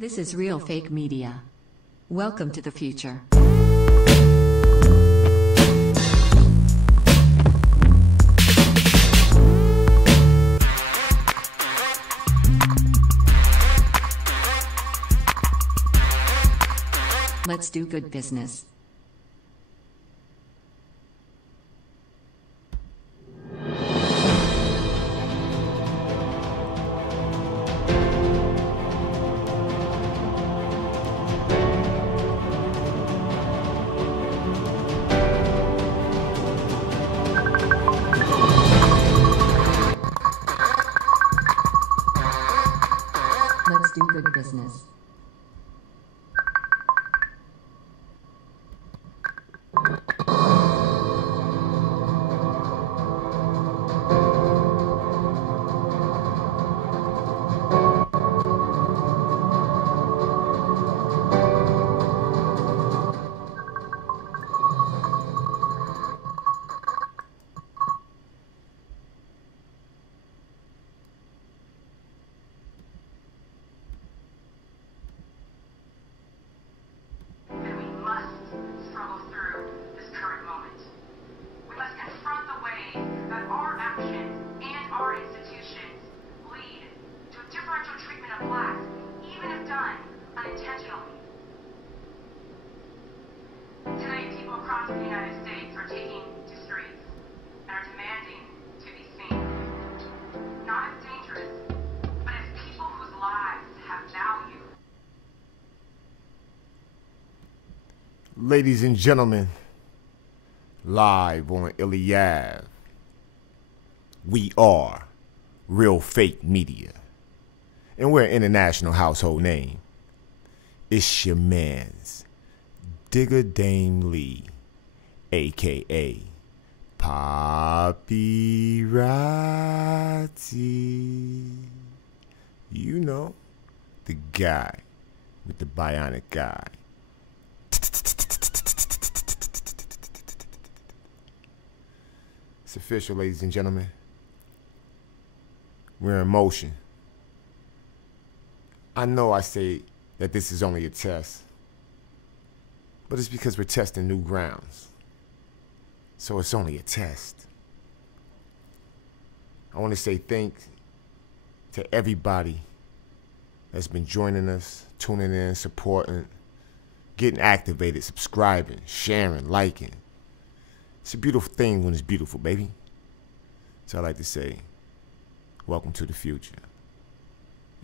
This is Real Fake Media. Welcome to the future. Let's do good business. Let's do good business. The United States are taking to streets and are demanding to be seen, not as dangerous, but as people whose lives have value. Ladies and gentlemen, live on ILLY, we are Real Fake Media, and we're an international household name. It's your man's Digger Dame Lee, a.k.a. Papi Ratti. You know, the guy with the bionic eye. It's official, ladies and gentlemen. We're in motion. I know I say that this is only a test, but it's because we're testing new grounds. So it's only a test. I want to say thanks to everybody that's been joining us, tuning in, supporting, getting activated, subscribing, sharing, liking. It's a beautiful thing when it's beautiful, baby. So I like to say, welcome to the future.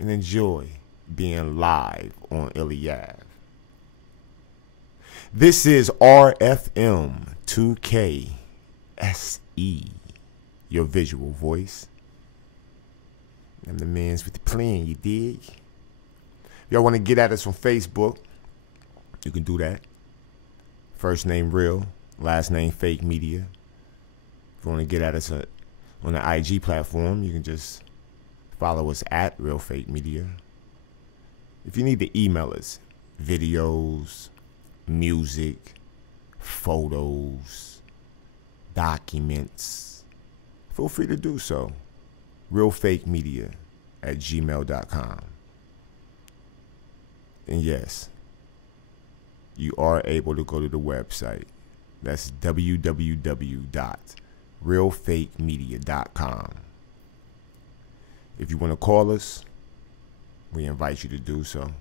And enjoy being live on ILLY. This is RFM 2K SE, your visual voice. I'm the mans with the plan, you dig? If y'all want to get at us on Facebook, you can do that. First name Real, last name Fake Media. If you want to get at us on the IG platform, you can just follow us at Real Fake Media. If you need to email us, videos, music, photos, documents, feel free to do so. realfakemedia@gmail.com. And yes, you are able to go to the website. That's www.realfakemedia.com. If you want to call us, we invite you to do so.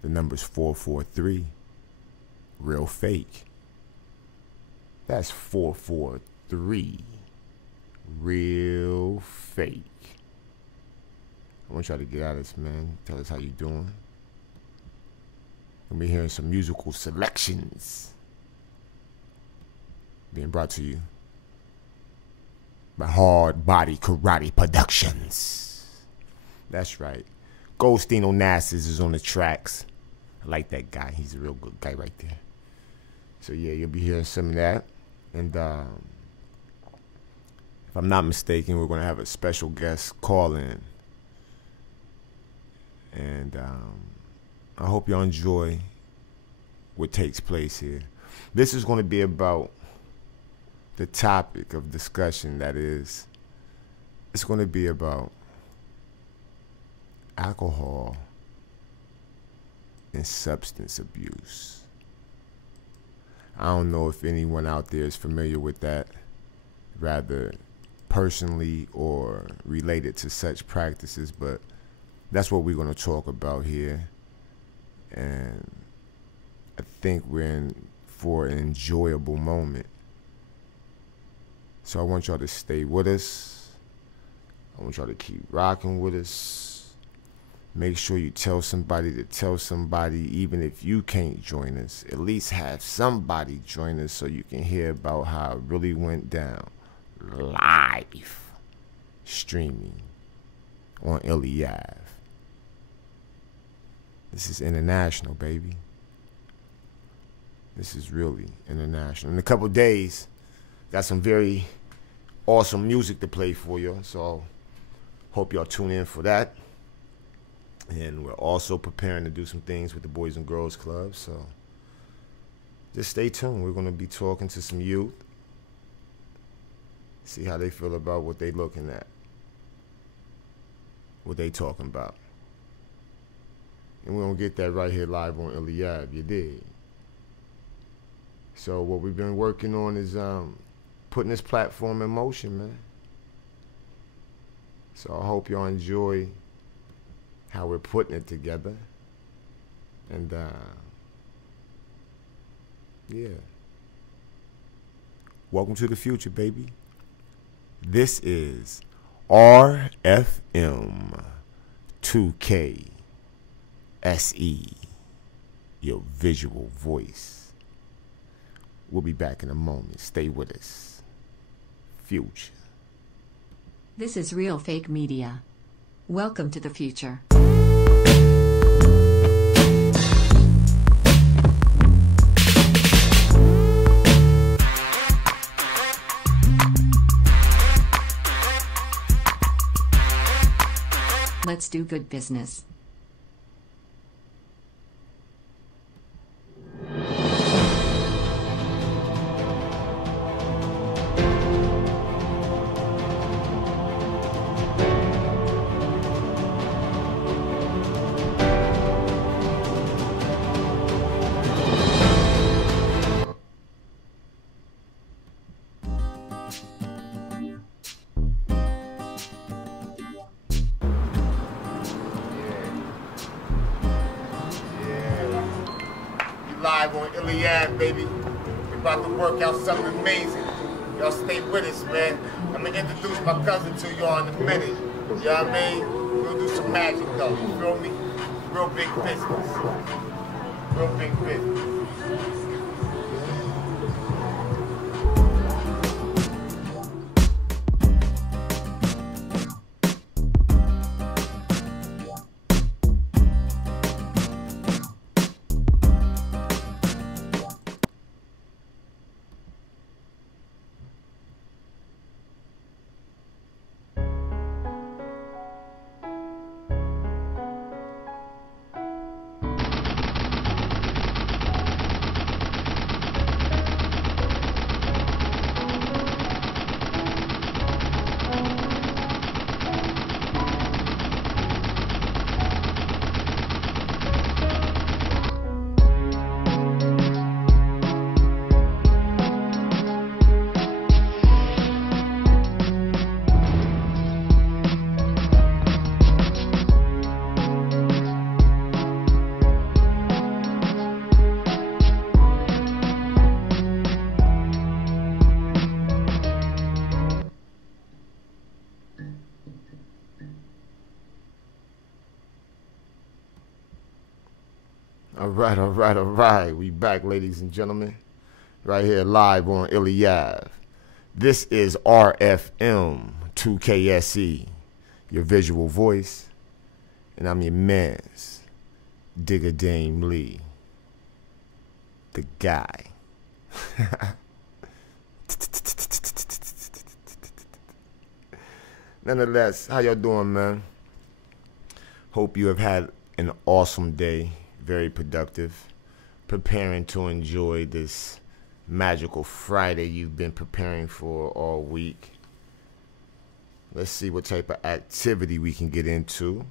The number's 443 Real Fake. That's 443 Real Fake. I want y'all to get at us, man. Tell us how you doing. We'll be hearing some musical selections being brought to you by Hard Body Karate Productions. That's right. Goldstein Onassis is on the tracks. I like that guy. He's a real good guy right there. So yeah, you'll be hearing some of that. And if I'm not mistaken, we're going to have a special guest call in. And I hope y'all enjoy what takes place here. This is going to be about the topic of discussion that is, it's going to be about alcohol and substance abuse. I don't know if anyone out there is familiar with that, rather personally or related to such practices, but that's what we're going to talk about here. And I think we're in for an enjoyable moment. So I want y'all to stay with us. I want y'all to keep rocking with us. Make sure you tell somebody to tell somebody, even if you can't join us. At least have somebody join us so you can hear about how it really went down. Live streaming on ILLY. This is international, baby. This is really international. In a couple days, got some very awesome music to play for you. So hope y'all tune in for that. And we're also preparing to do some things with the Boys and Girls Club. So just stay tuned. We're going to be talking to some youth. See how they feel about what they looking at. What they talking about. And we're going to get that right here live on ILLY, you dig? So what we've been working on is putting this platform in motion, man. So I hope y'all enjoy how we're putting it together. And yeah. Welcome to the future, baby. This is RFM 2K SE, your visual voice. We'll be back in a moment. Stay with us. Future. This is Real Fake Media. Welcome to the future. Let's do good business. Live on ILLY, baby. We're about to work out something amazing. Y'all stay with us, man. I'm gonna introduce my cousin to y'all in a minute. You know what I mean? We'll do some magic though, you feel me? Real big business. Real big business. All right. We back, ladies and gentlemen. Right here live on ILLY. This is RFM 2KSE, your visual voice. And I'm your man's Digger Dame Lee, the guy. Nonetheless, how y'all doing, man? Hope you have had an awesome day. Very productive, preparing to enjoy this magical Friday you've been preparing for all week. Let's see what type of activity we can get into.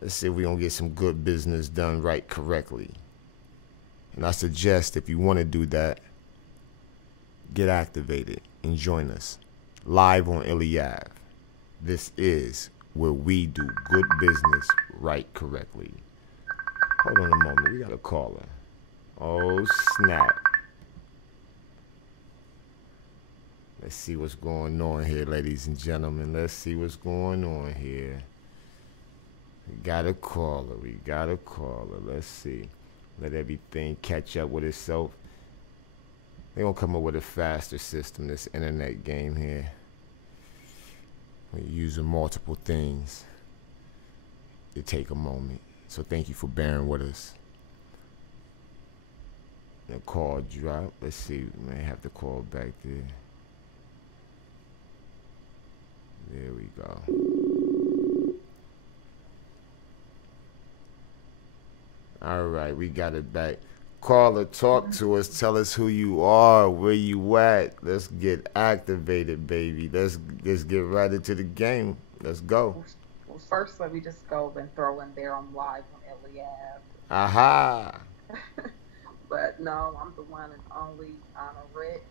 Let's see if we gonna get some good business done right correctly. And I suggest if you want to do that, get activated and join us live on ILLY Ave. This is where we do good business right correctly. Hold on a moment, we got a caller. Oh snap. Let's see what's going on here, ladies and gentlemen. Let's see what's going on here. We got a caller. We got a caller. Let's see. Let everything catch up with itself. They're going to come up with a faster system, this internet game here. We're using multiple things. It take a moment. So thank you for bearing with us. The call drop. Let's see. We may have to call back there. There we go. All right, we got it back. Caller, talk to us. Tell us who you are, where you at. Let's get activated, baby. Let's get right into the game. Let's go. Well, first, let me just go and throw in there I'm live on ILLY Ave. Aha. But no, I'm the one and only AUNA Rich.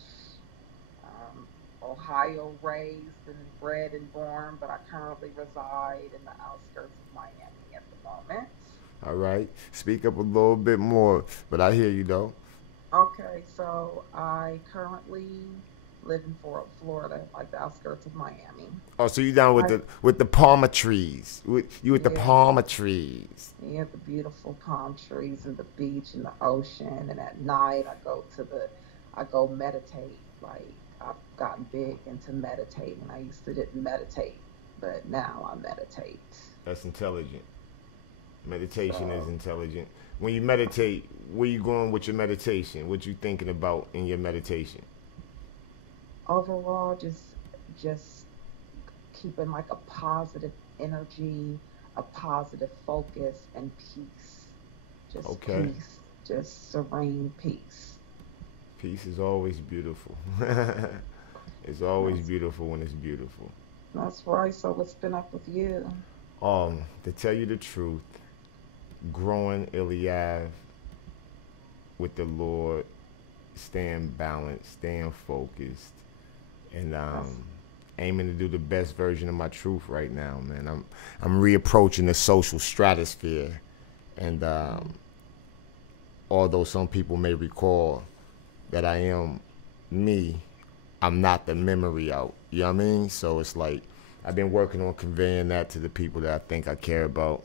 Ohio raised and bred and born, but I currently reside in the outskirts of Miami at the moment. All right. Speak up a little bit more, but I hear you though. Okay, so I currently live in Florida, like the outskirts of Miami. Oh, so you down with the palm trees? You with the palm trees? Yeah, the beautiful palm trees and the beach and the ocean. And at night, I go meditate. Like, I've gotten big into meditating. I used to didn't meditate, but now I meditate. That's intelligent. Meditation is intelligent. When you meditate, where you going with your meditation? What you thinking about in your meditation? Overall, just keeping like a positive energy, a positive focus, and peace. Just peace, just serene peace. Peace is always beautiful. It's always beautiful when it's beautiful. That's right. So what's been up with you? To tell you the truth, growing ILLY Ave with the Lord, staying balanced, staying focused, and aiming to do the best version of my truth right now, man. I'm reapproaching the social stratosphere, and although some people may recall that I am me, I'm not the memory out. You know what I mean? So it's like I've been working on conveying that to the people that I think I care about,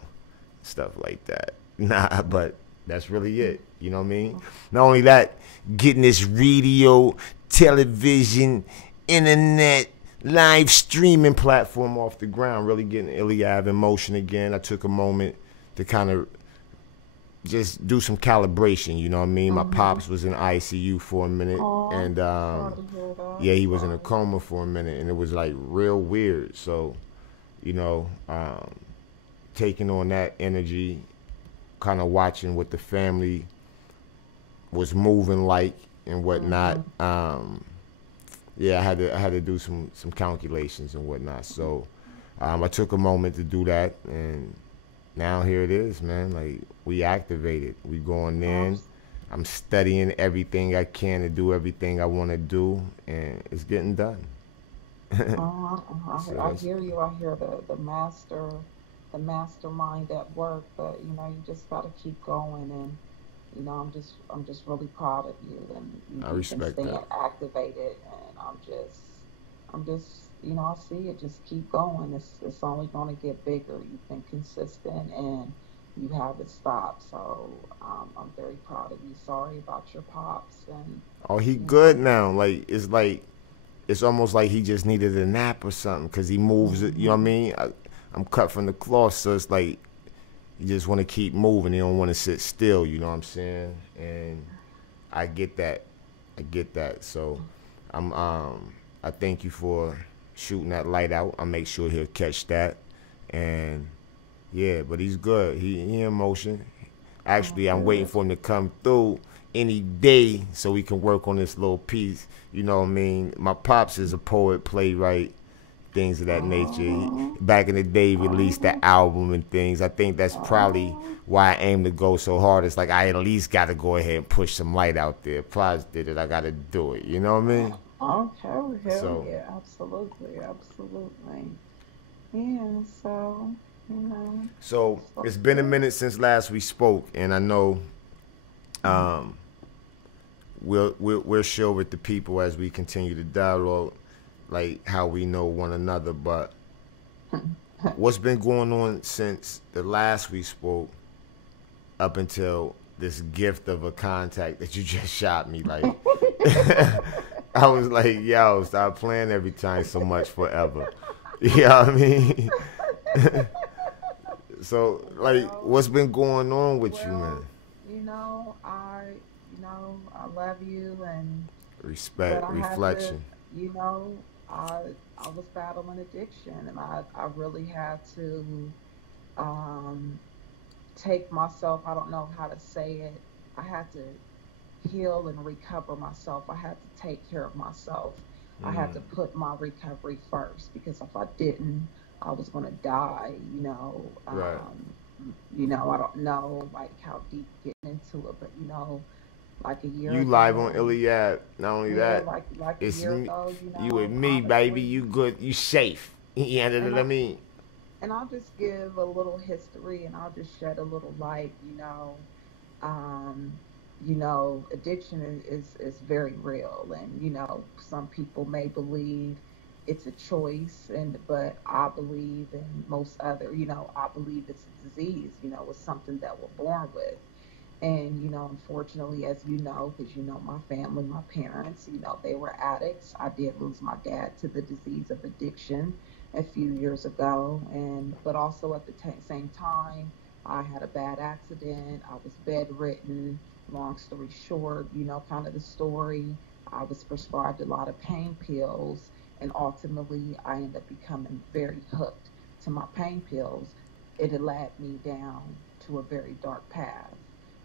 stuff like that. Nah, but that's really it. You know what I mean? Not only that, getting this radio, television, internet, live streaming platform off the ground, really getting ILLY Ave in motion again. I took a moment to kind of just do some calibration, you know what I mean? My pops was in ICU for a minute, and yeah, he was in a coma for a minute, and it was like real weird. So, you know, taking on that energy, kind of watching what the family was moving like and whatnot. Yeah, I had to do some calculations and whatnot. So I took a moment to do that, and now here it is, man. Like, we activated. We going in. I'm studying everything I can to do everything I want to do, and it's getting done. I hear you. I hear the mastermind at work, but you know, you just gotta keep going, and you know, I'm just really proud of you, and I respect staying that. activated, and I'm just you know, I see it. Just keep going. It's only going to get bigger. You've been consistent, and you haven't stopped. So I'm very proud of you. Sorry about your pops. And oh, he good now. Like, it's almost like he just needed a nap or something, because he moves it. You know what I mean? I'm cut from the cloth, so it's like you just want to keep moving. You don't want to sit still. You know what I'm saying? And I get that. So I thank you for shooting that light out. I'll make sure he'll catch that. And yeah, but he's good. He in motion. Actually, I'm waiting for him to come through any day so we can work on this little piece. You know what I mean? My pops is a poet, playwright, things of that nature. Oh, Back in the day, he released oh, the album and things. I think that's probably oh. why I aim to go so hard. It's like I at least got to go ahead and push some light out there. Proj did it, I got to do it. You know what I mean? Okay, well, hell So, yeah, absolutely, absolutely. Yeah, so, you know, so so it's been a yeah. minute since last we spoke, and I know um, we'll share with the people as we continue to dialogue, like how we know one another. But what's been going on since the last we spoke up until this gift of a contact that you just shot me? Like, I was like, yo, stop playing every time so much forever. You know what I mean? So, like, Well, what's been going on with you, man? well, I love you, and but Respect, I had to, reflection. you know, I was battling addiction, and I really had to um take myself. I don't know how to say it. I had to heal and recover myself. I had to take care of myself. I had Mm, to put my recovery first because if I didn't, I was going to die. right. I don't know like how deep getting into it, but like a year You live on ago, Iliad. Not only yeah, that, like a it's year me, ago, you and me, baby. honestly, You good. You safe. You know and what I mean? I'll just give a little history and I'll just shed a little light. Um, addiction is very real, and some people may believe it's a choice, and but I believe, and most other, I believe it's a disease. It's something that we're born with. And, unfortunately, as you know, because my family, my parents, they were addicts. I did lose my dad to the disease of addiction a few years ago. But also at the same time, I had a bad accident. I was bedridden. Long story short, kind of the story. I was prescribed a lot of pain pills. And ultimately, I ended up becoming very hooked to my pain pills. It had led me down to a very dark path,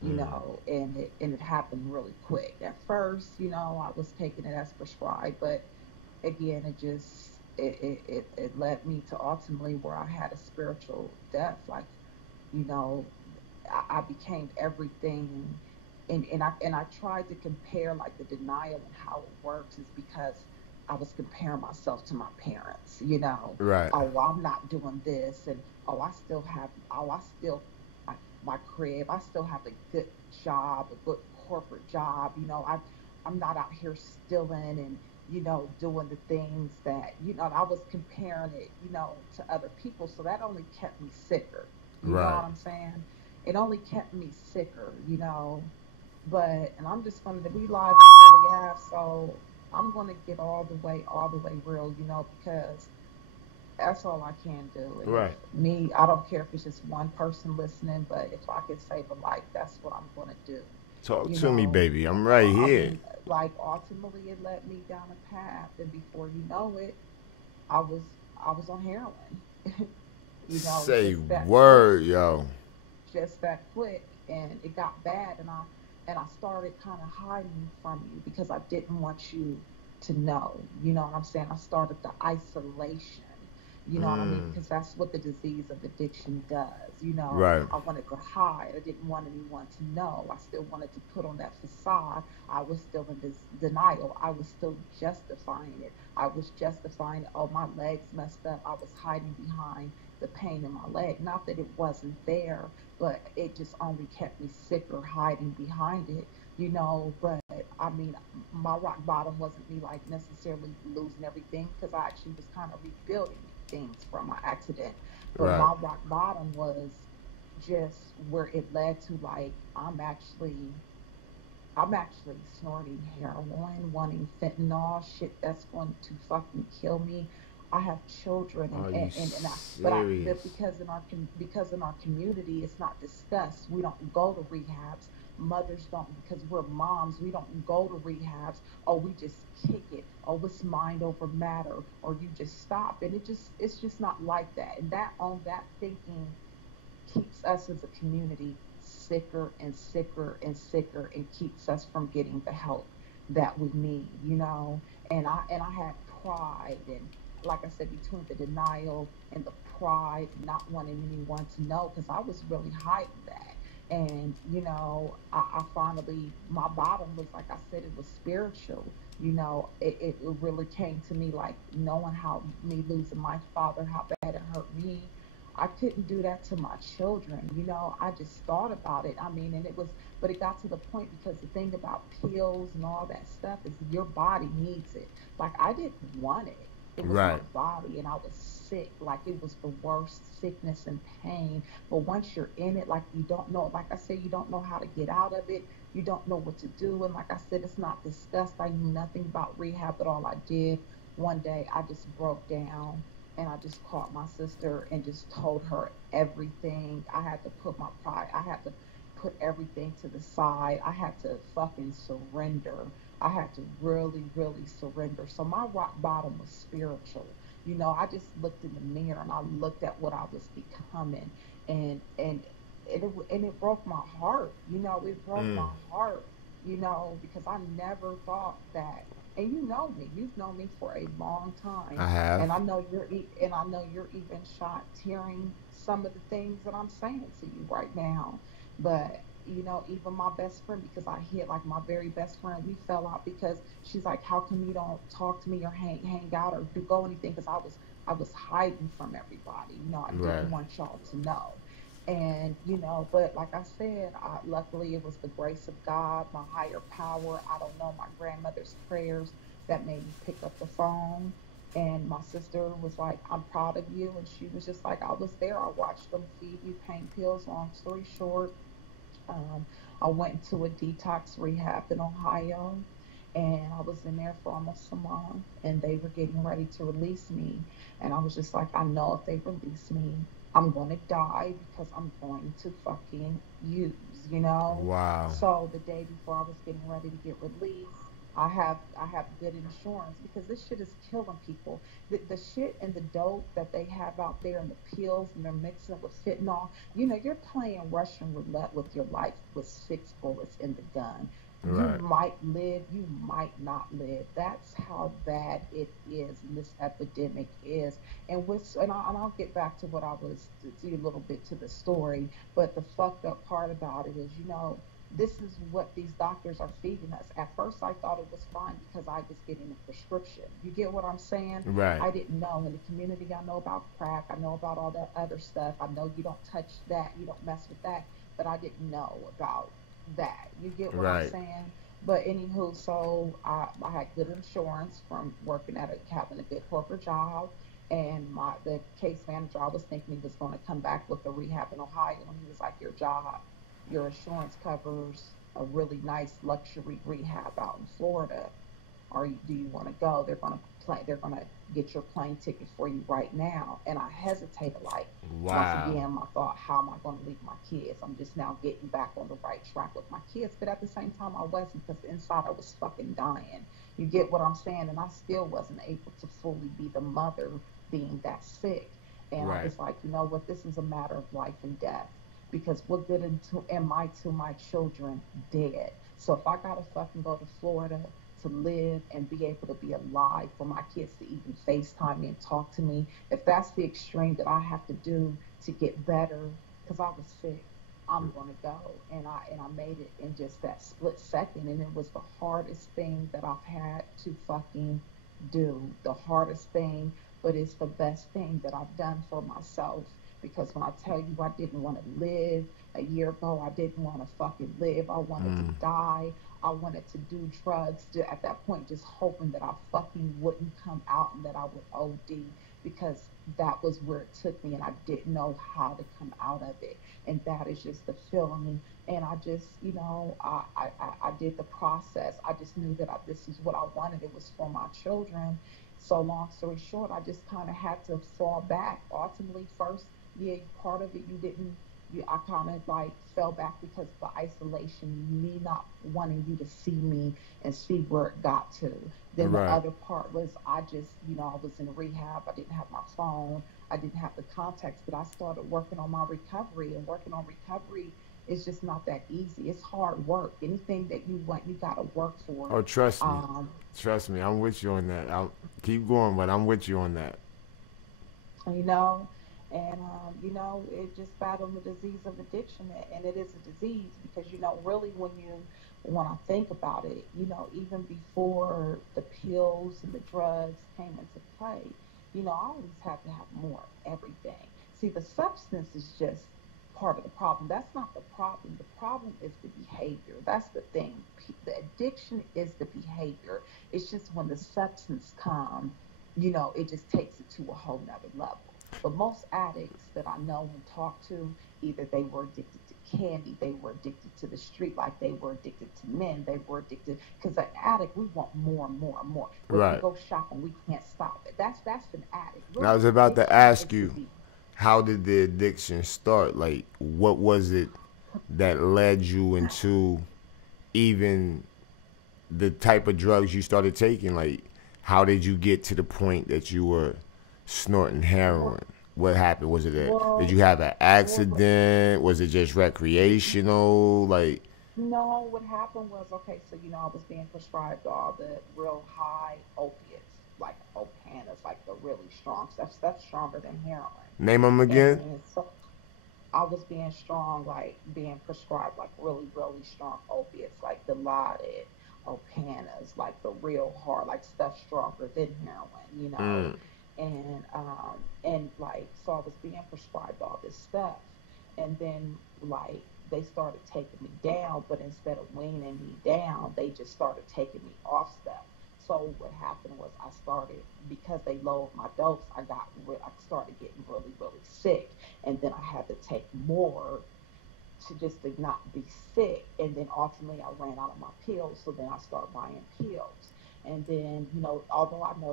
Mm, and it happened really quick. At first, I was taking it as prescribed, but again, it led me to ultimately where I had a spiritual death. Like, you know, I became everything, and I tried to compare like the denial and how it works is because I was comparing myself to my parents. right. Oh, well, I'm not doing this, and I still my crib. I still have a good job, a good corporate job. I'm not out here stealing and doing the things that I was comparing it, to other people. So that only kept me sicker. You know Right. what I'm saying? It only kept me sicker. But and I'm just gonna we live on early Ave, so I'm gonna get all the way real, because that's all I can do. And if Right. me, I don't care if it's just one person listening, but if I can save a life, that's what I'm gonna do. Talk You to me, know, baby. I'm right I here. mean, like ultimately, it led me down a path, and before you know it, I was I was on heroin. Say Just that quick, word, yo. and it got bad, and I started kind of hiding from you because I didn't want you to know. You know what I'm saying? I started the isolation. You know what I mean? Mm, Because that's what the disease of addiction does. right. I wanted to hide. I didn't want anyone to know. I still wanted to put on that facade. I was still in this denial. I was still justifying it. I was justifying, oh, my legs messed up. I was hiding behind the pain in my leg. Not that it wasn't there, but it just only kept me sicker hiding behind it. But I mean, my rock bottom wasn't me like necessarily losing everything because I actually was kind of rebuilding things from my accident. But Right. my rock bottom was just where it led to like I'm actually snorting heroin, wanting fentanyl, shit that's going to fucking kill me. I have children, Are you but serious? because in our community it's not discussed. We don't go to rehabs. Mothers don't, because we're moms. We don't go to rehabs. Oh, we just kick it. Oh, it's mind over matter, or you just stop. And it's just not like that. And that thinking keeps us as a community sicker and sicker and sicker, and keeps us from getting the help that we need. And I had pride, like I said, between the denial and the pride, not wanting anyone to know, because I was really hiding that. And, I finally, my bottom was, like I said, it was spiritual. It really came to me, like knowing how me losing my father, how bad it hurt me. I couldn't do that to my children. I just thought about it. I mean, and it was, but it got to the point, because the thing about pills and all that stuff is your body needs it. Like, I didn't want it. It was my Right. body, and I was sick. Like, it was the worst sickness and pain. But once you're in it, like, you don't know, like I said, you don't know how to get out of it. You don't know what to do. And like I said, it's not discussed. I knew nothing about rehab, but all I did one day, I just broke down, and I just called my sister and just told her everything. I had to put my pride, I had to put everything to the side. I had to fucking surrender. I had to really, really surrender. So my rock bottom was spiritual. I just looked in the mirror and I looked at what I was becoming, and it broke my heart. It broke Mm. my heart. Because I never thought that. And you know me. You've known me for a long time, I have. and I know you're even shocked hearing some of the things that I'm saying to you right now. But even my best friend, because I hit, like, my very best friend, we fell out, because she's like, "How come you don't talk to me or hang out or do go anything?" Because I was hiding from everybody. I Right. didn't want y'all to know. And but like I said, luckily it was the grace of God, my higher power. I don't know, my grandmother's prayers that made me pick up the phone. And my sister was like, "I'm proud of you." And she was just like, "I was there. I watched them feed you pain pills." Long story short, um, I went into a detox rehab in Ohio, and I was in there for almost a month, and they were getting ready to release me. And I was just like, I know if they release me, I'm going to die, because I'm going to fucking use. Wow. So the day before I was getting ready to get released, I have good insurance, because this shit is killing people. The shit and the dope that they have out there, and the pills, and they're mixing it with fentanyl. You're playing Russian roulette with your life with six bullets in the gun. You Right. might live, you might not live. That's how bad it is, and this epidemic is. And I'll get back to what I was to see a little bit to the story. But the fucked up part about it is, this is what these doctors are feeding us. At first, I thought it was fine, because I was getting a prescription. You get what I'm saying? Right. I didn't know. In the community, I know about crack. I know about all that other stuff. I know you don't touch that. You don't mess with that. But I didn't know about that. You get what I'm Right. saying? But anywho, so I had good insurance from working at having a good corporate job. And the case manager, I was thinking he was going to come back with a rehab in Ohio. And he was like, your insurance covers a really nice luxury rehab out in Florida. Do you want to go? They're going to get your plane ticket for you right now. And I hesitated, like, once Wow. again, my thought, how am I going to leave my kids? I'm just now getting back on the right track with my kids. But at the same time, I wasn't, because inside I was fucking dying. You get what I'm saying? And I still wasn't able to fully be the mother, being that sick. And I Right. was like, you know what? This is a matter of life and death. Because what good am I to my children dead? So if I gotta fucking go to Florida to live and be able to be alive, for my kids to even FaceTime me and talk to me, if that's the extreme that I have to do to get better, because I was sick, I'm gonna go. And I made it in just that split second, and it was the hardest thing that I've had to fucking do. The hardest thing, but it's the best thing that I've done for myself. Because when I tell you, I didn't want to live a year ago, I didn't want to fucking live. I wanted to Mm. die. I wanted to do drugs, at that point, just hoping that I fucking wouldn't come out and that I would OD, because that was where it took me, and I didn't know how to come out of it. And that is just the feeling. And I just, I did the process. I just knew that this is what I wanted. It was for my children. So long story short, I just kind of had to fall back. Ultimately, first, yeah, part of it, you didn't. I kind of like fell back because of the isolation, me not wanting you to see me and see where it got to. Then the Right. other part was I just, I was in rehab. I didn't have my phone. I didn't have the contacts, but I started working on my recovery, and working on recovery is just not that easy. It's hard work. Anything that you want, you got to work for Oh, it. trust me. Um, Trust me. I'm with you on that. I'll keep going, but I'm with you on that. you know and it just battling the disease of addiction, and it is a disease because really when I think about it, even before the pills and the drugs came into play, I always had to have more of everything. See, the substance is just part of the problem. That's not the problem. The problem is the behavior. That's the thing. The addiction is the behavior. It's just when the substance comes, it just takes it to a whole nother level. But most addicts that I know and talk to, either they were addicted to candy, they were addicted to the street, like they were addicted to men, they were addicted, because an addict, we want more and more and more. If we Right. go shopping, we can't stop it. That's an addict. And I Really, was about to addiction ask is the you, beat. how did the addiction start? Like, what was it that led you into even the type of drugs you started taking? Like, how did you get to the point that you were snorting Well, heroin? What happened? Did well, you have an well, accident? Was it just recreational? Like, no, what happened was, okay, so I was being prescribed all the real high opiates, like Opanas, like the really strong stuff stronger than heroin. name them again? And so I was being strong, like being prescribed like really, really strong opiates, like Dilaudid, Opanas, like the real hard, like stuff stronger than heroin. Mm. And like so I was being prescribed all this stuff, and then like they started taking me down, but instead of weaning me down, they just started taking me off stuff. So what happened was I started, because they lowered my dose, I started getting really, really sick, and then I had to take more to just to not be sick. And then ultimately I ran out of my pills. So then I started buying pills. And then, although I know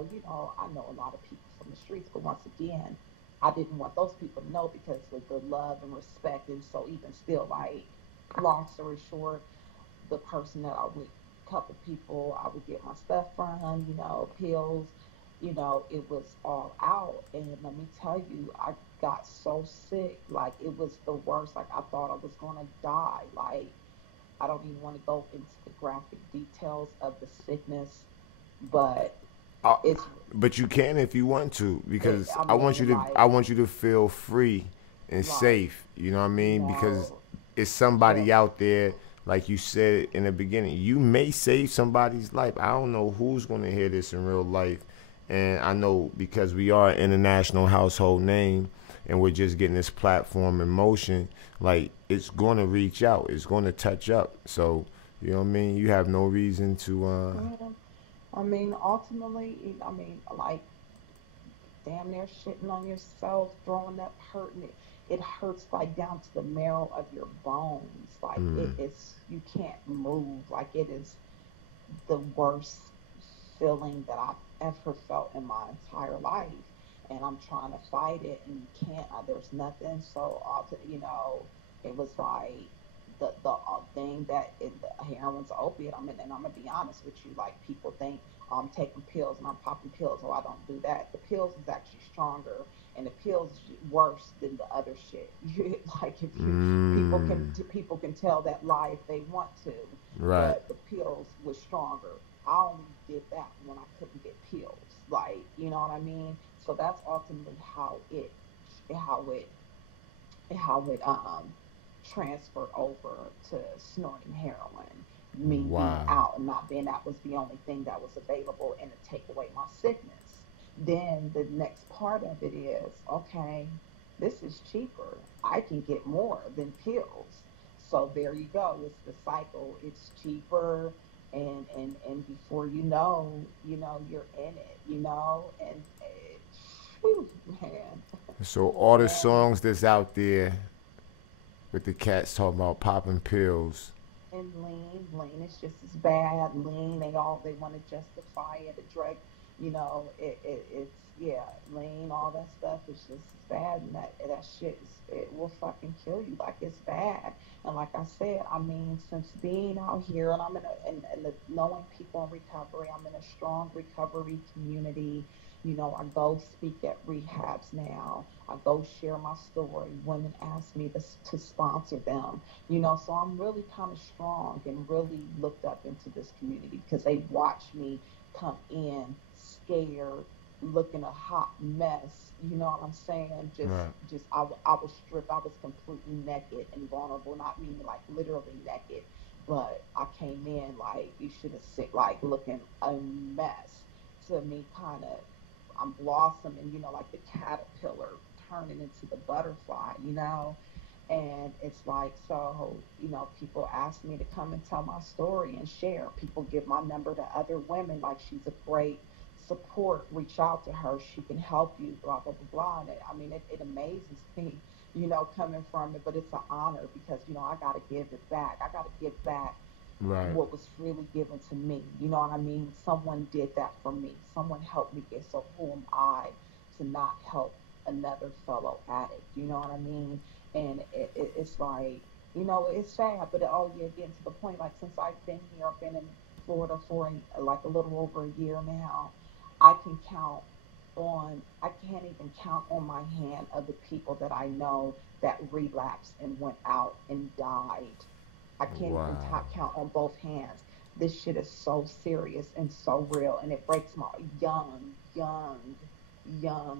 a lot of people from the streets, but once again, I didn't want those people to know because of the love and respect. And so even still, like, long story short, the person that I would, couple people I would get my stuff from, pills, it was all out. And let me tell you, I got so sick, like it was the worst. Like I thought I was gonna die. Like I don't even want to go into the graphic details of the sickness, but Uh, it's, but you can if you want to, because I I mean, want you to feel free and like, safe. You know what I you mean? Because know, it's yeah, somebody out there, like you said in the beginning. You may save somebody's life. I don't know who's going to hear this in real life, and I know because we are an international household name, and we're just getting this platform in motion. Like it's going to reach out. It's going to touch up. So you know what I mean. You have no reason to. yeah. I mean, ultimately, like damn near shitting on yourself, throwing up, hurting it. It hurts like down to the marrow of your bones. Like it is, you can't move. Like it is the worst feeling that I've ever felt in my entire life. And I'm trying to fight it, and you can't. There's nothing. So, it was like the thing that the heroin's opiate. I mean, and I'm gonna be honest with you. Like people think, oh, I'm taking pills and I'm popping pills. Oh, I don't do that. The pills is actually stronger, and the pills is worse than the other shit. Like if you Mm, people can tell that lie if they want to, right. but the pills was stronger. I only did that when I couldn't get pills. Like, you know what I mean? So that's ultimately how it how it transferred over to snorting heroin. Me being Wow. out and not being out was the only thing that was available, and to take away my sickness. Then the next part of it is, okay, this is cheaper. I can get more than pills. So there you go. It's the cycle. It's cheaper, and before you're in it, and whew, man, So all the man. songs that's out there with the cats talking about popping pills. And lean is just as bad. Lean, they want to justify it. A drug, It's, yeah, lean, all that stuff is just bad, and that shit it will fucking kill you. Like, it's bad. And like I said, I mean, since being out here, and I'm in knowing people in recovery, I'm in a strong recovery community. I go speak at rehabs now. I go share my story. Women ask me to sponsor them. So I'm really kind of strong and really looked up into this community because they watch me come in scared, looking a hot mess. You know what I'm saying? Right. I was stripped. I was completely naked and vulnerable. Not meaning like literally naked, but I came in like you should have seen, like looking a mess. To me, kind of, I'm blossoming. Like the caterpillar turning into the butterfly. And it's like, so, people ask me to come and tell my story and share. People give my number to other women, like she's a great support. Reach out to her. She can help you, blah, blah, blah, blah. And it amazes me, coming from it. But it's an honor because, I got to give it back. I got to give back Right. what was freely given to me. You know what I mean? Someone did that for me. Someone helped me get, so who am I to not help another fellow addict? You know what I mean? And it's like, it's sad, but oh yeah, getting to the point, like since I've been here, I've been in Florida for like a little over a year now. I can't even count on my hand of the people that I know that relapsed and went out and died. I can't even Wow. count on both hands. This shit is so serious and so real, and it breaks my young,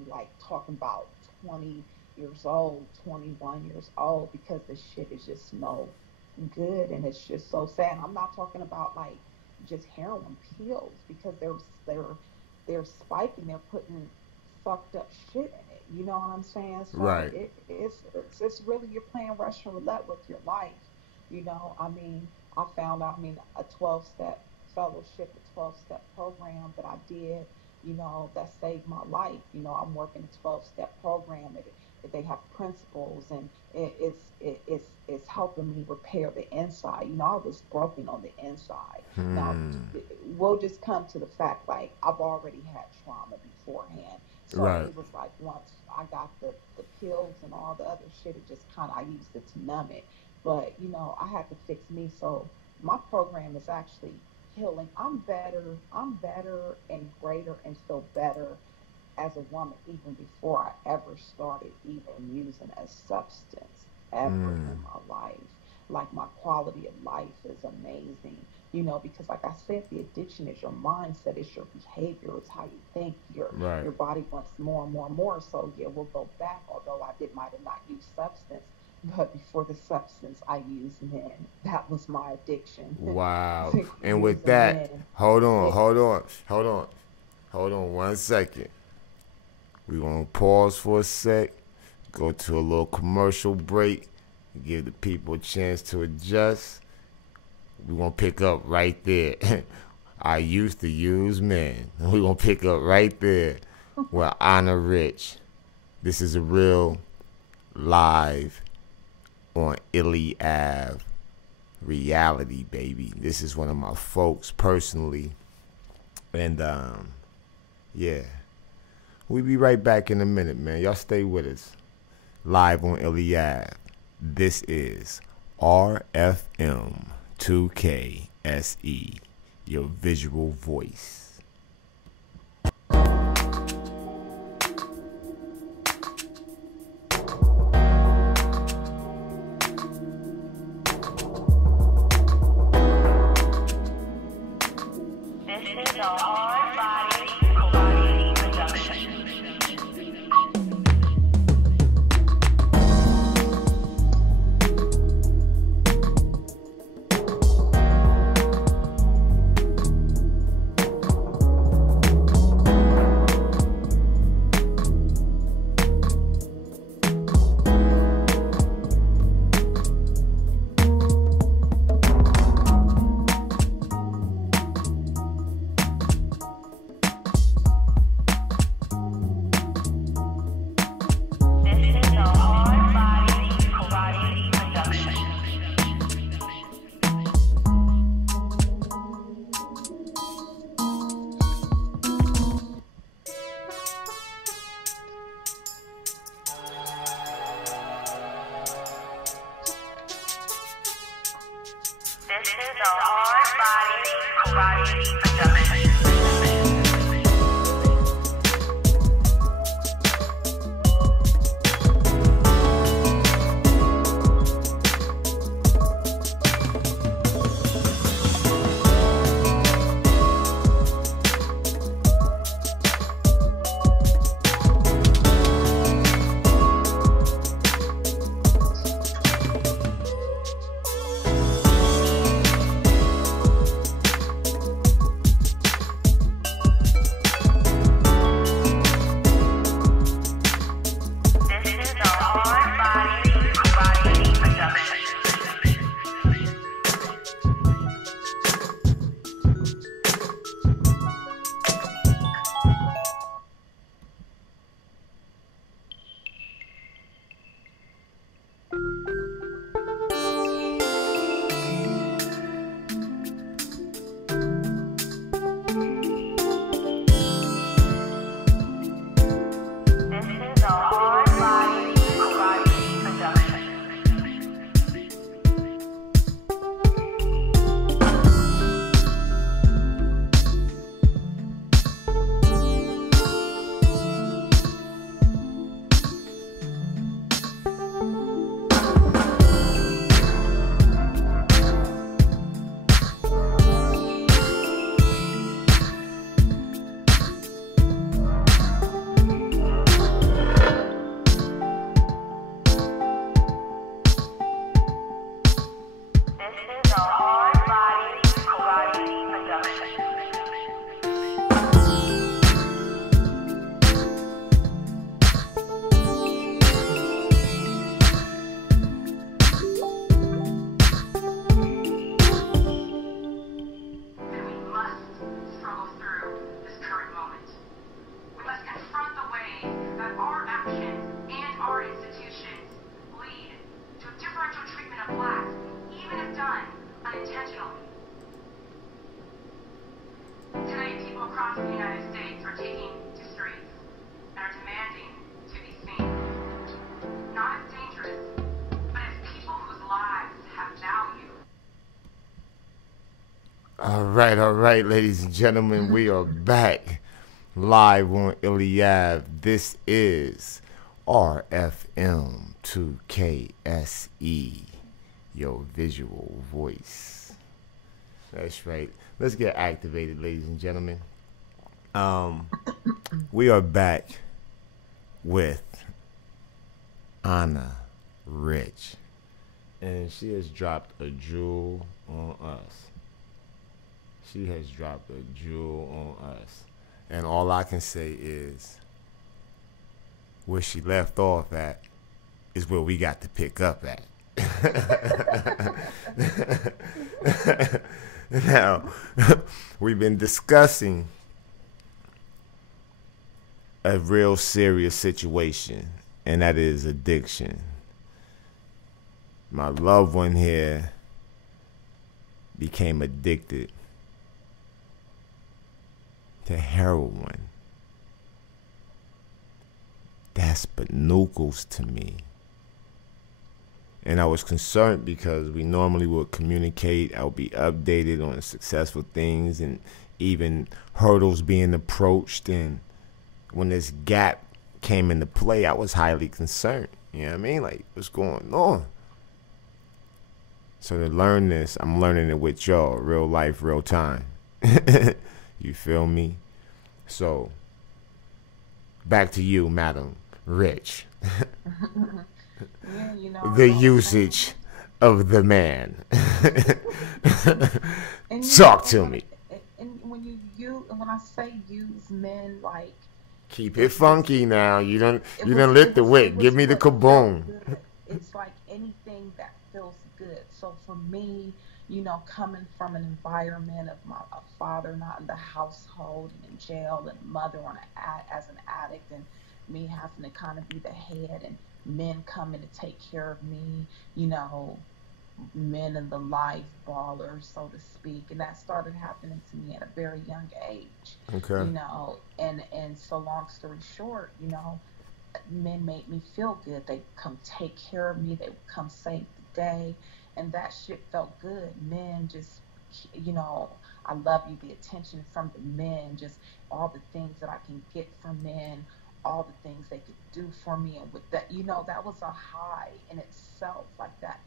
like talking about 20 years old, 21 years old, because this shit is just no good, and it's just so sad. I'm not talking about like just heroin pills because they're spiking, they're putting fucked up shit in it. You know what I'm saying? So Right. it's really, you're playing Russian roulette with your life. I mean, I found out, I mean, a 12-step fellowship, a 12-step program that I did, that saved my life. I'm working a 12-step program. They have principles, and it's helping me repair the inside. I was broken on the inside. Now, Hmm. we'll just come to the fact, like, I've already had trauma beforehand. So Right. it was like once I got the pills and all the other shit, it just kind of, I used it to numb it. But, I had to fix me. So my program is actually healing. I'm better and greater and feel better as a woman even before I ever started even using a substance ever in Hmm. my life. Like, my quality of life is amazing. Because like I said, the addiction is your mindset, it's your behavior, it's how you think. Right. Your body wants more and more and more. So yeah, we'll go back. Although might have not used substance, but before the substance, I used men. That was my addiction. Wow. And with Using that, men. hold on, It, hold on, hold on, hold on 1 second. We're going to pause for a sec, go to a little commercial break, give the people a chance to adjust. We're going to pick up right there. I used to use men. We're going to pick up right there with AUNA Rich. This is a real live on ILLY Ave reality, baby. This is one of my folks personally. And yeah. We'll be right back in a minute, man. Y'all stay with us. Live on ILLY Ave. This is RFM 2K SE, your visual voice. This is a hard body production. is a hard body karate production. All right, ladies and gentlemen, we are back live on ILLY. This is RFM2KSE, your visual voice. That's right. Let's get activated, ladies and gentlemen. We are back with AUNA Rich, and she has dropped a jewel on us. She has dropped a jewel on us. And all I can say is where she left off at is where we got to pick up at. Now, we've been discussing a real serious situation, and that is addiction. My loved one here became addicted to heroin. That's banookles to me. And I was concerned because we normally would communicate. I would be updated on successful things and even hurdles being approached. And when this gap came into play, I was highly concerned. You know what I mean? Like, what's going on? So to learn this, I'm learning it with y'all, real life, real time. You feel me? So, back to you, Madam Rich. Yeah, you know, The usage of the man. and Talk to me. And when I say use men, like, Keep it funky now. You done it lit the wick. was Give me the what felt kaboom. good. It's like anything that feels good. So for me, you know, coming from an environment of a father not in the household and in jail, and mother as an addict, and me having to kind of be the head, and men coming to take care of me, you know, men in the life ballers, so to speak, and that started happening to me at a very young age. Okay. You know, and so long story short, you know, men made me feel good. They come take care of me. They would come say day, and that shit felt good. Men just, you know, I love you, the attention from the men, just all the things that I can get from men, all the things they could do for me. And with that, you know, that was a high in itself. Like that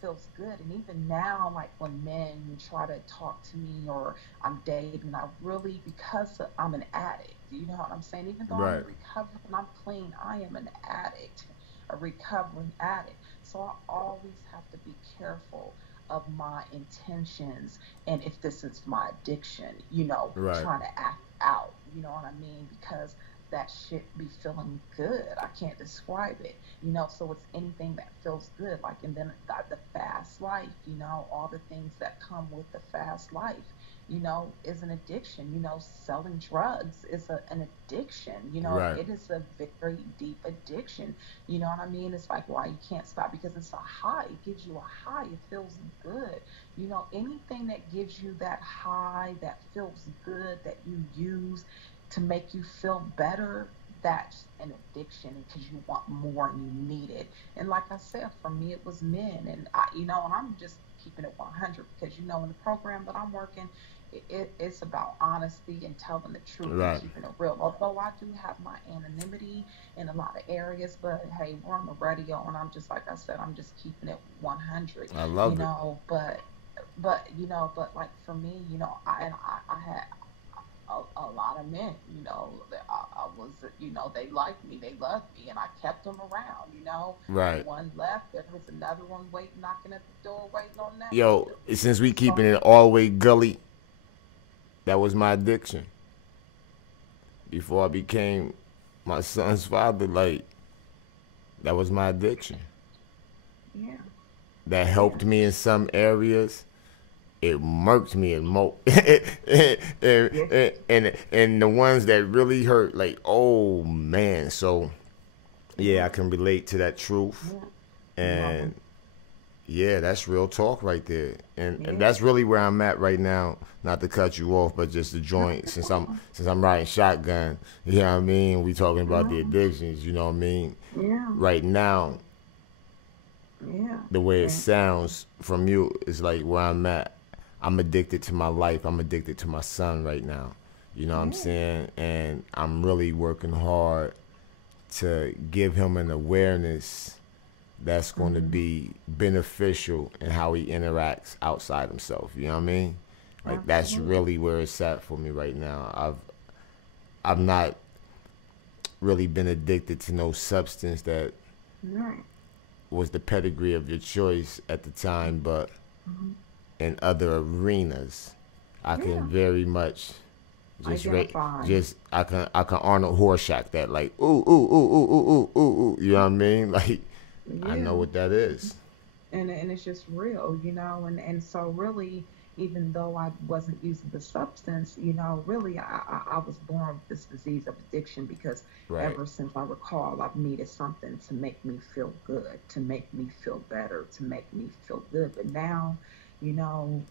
feels good. And even now, like when men try to talk to me or I'm dating, I really, because I'm an addict, you know what I'm saying? Even though I'm in Right. recovery and I'm clean, I am an addict, a recovering addict. So I always have to be careful of my intentions and if this is my addiction, you know, Right. trying to act out, you know what I mean? Because that shit be feeling good. I can't describe it, you know. So it's anything that feels good, like, and then the fast life, you know, all the things that come with the fast life, you know, is an addiction. You know, selling drugs is an addiction. You know, Right. it is a very deep addiction. You know what I mean? It's like why you can't stop because it's a high. It gives you a high. It feels good. You know, anything that gives you that high, that feels good, that you use to make you feel better, that's an addiction because you want more and you need it. And like I said, for me, it was men. And I, you know, and I'm just keeping it 100 because, you know, in the program that I'm working, it's about honesty and telling the truth and Right. keeping it real. Although I do have my anonymity in a lot of areas, but hey, we're on the radio and I'm just, like I said, I'm just keeping it 100, I you love it. know, you know, but like for me, you know, I had a lot of men, you know, that I was, you know, they liked me, they loved me, and I kept them around, you know. Right. One left, there was another one waiting, knocking at the door, waiting on that one Yo, too. since we keeping So, it all the way gully, that was my addiction. Before I became my son's father, like, that was my addiction. yeah, That yeah, helped me in some areas. It murked me in and, yeah, and the ones that really hurt, like, oh man. So yeah, I yeah, can relate to that truth. yeah. You know, And yeah, that's real talk right there. And yeah. that's really where I'm at right now. Not to cut you off, but just to join since I'm riding shotgun, you know what I mean? We talking about the Mhm. addictions, you know what I mean? Yeah, Right now, yeah, the way it and sounds from you is like where I'm at. I'm addicted to my life. I'm addicted to my son right now. You know what I'm yeah, saying? And I'm really working hard to give him an awareness that's going to hmm, be beneficial in how he interacts outside himself. You know what I mean? Like that's absolutely. really where it's at for me right now. I've not really been addicted to no substance that Right. was the pedigree of your choice at the time, but Hmm. in other arenas, I can Yeah, very much identify. just I can Arnold Horshack that, like, ooh ooh ooh ooh ooh ooh ooh ooh. You know what I mean? Like I know Yeah. what that is. And it's just real, you know, and so really, even though I wasn't using the substance, you know, really I was born with this disease of addiction because Right. ever since I recall, I've needed something to make me feel good, to make me feel better, to make me feel good. But now, you know,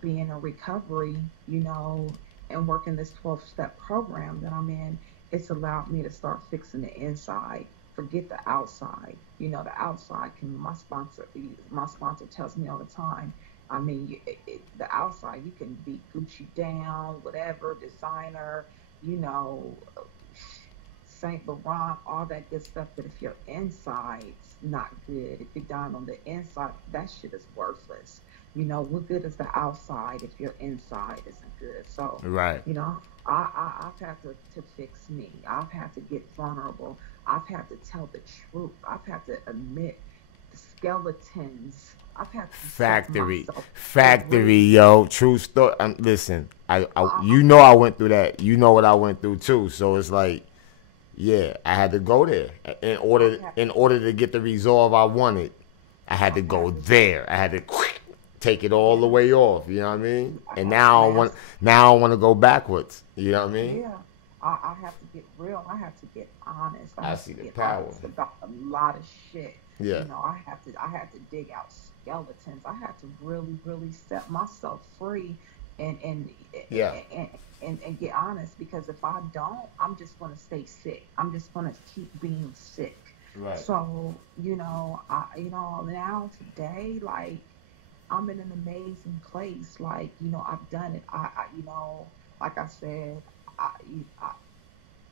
being in recovery, you know, and working this 12-step program that I'm in, it's allowed me to start fixing the inside, forget the outside. You know, the outside can, my sponsor tells me all the time, I mean, the outside, you can be Gucci down, whatever, designer, you know, Saint Laurent, all that good stuff. But if your inside's not good, if you're down on the inside, that shit is worthless. You know, what good is the outside if your inside isn't good? So, Right. you know, I've had to fix me. I've had to get vulnerable. I've had to tell the truth. I've had to admit the skeletons. I've had to set Factory, myself factory, free. yo, true story. Listen, you know I went through that. You know what I went through too. So it's like, yeah, I had to go there I've had in order to get the resolve I wanted. I had to I've go had to there. I had to take it all the yeah. way off. You know what I mean? And Man, now I want to go backwards. You know what I mean? yeah, I have to get real. I have to get honest. I I have to see the get power. honest about a lot of shit. Yeah. You know, I had to dig out skeletons. I had to really, really set myself free and and Yeah. and and get honest because if I don't, I'm just gonna stay sick. I'm just gonna keep being sick. Right. So, now today, like, I'm in an amazing place. Like, I've done it. Like I said, I,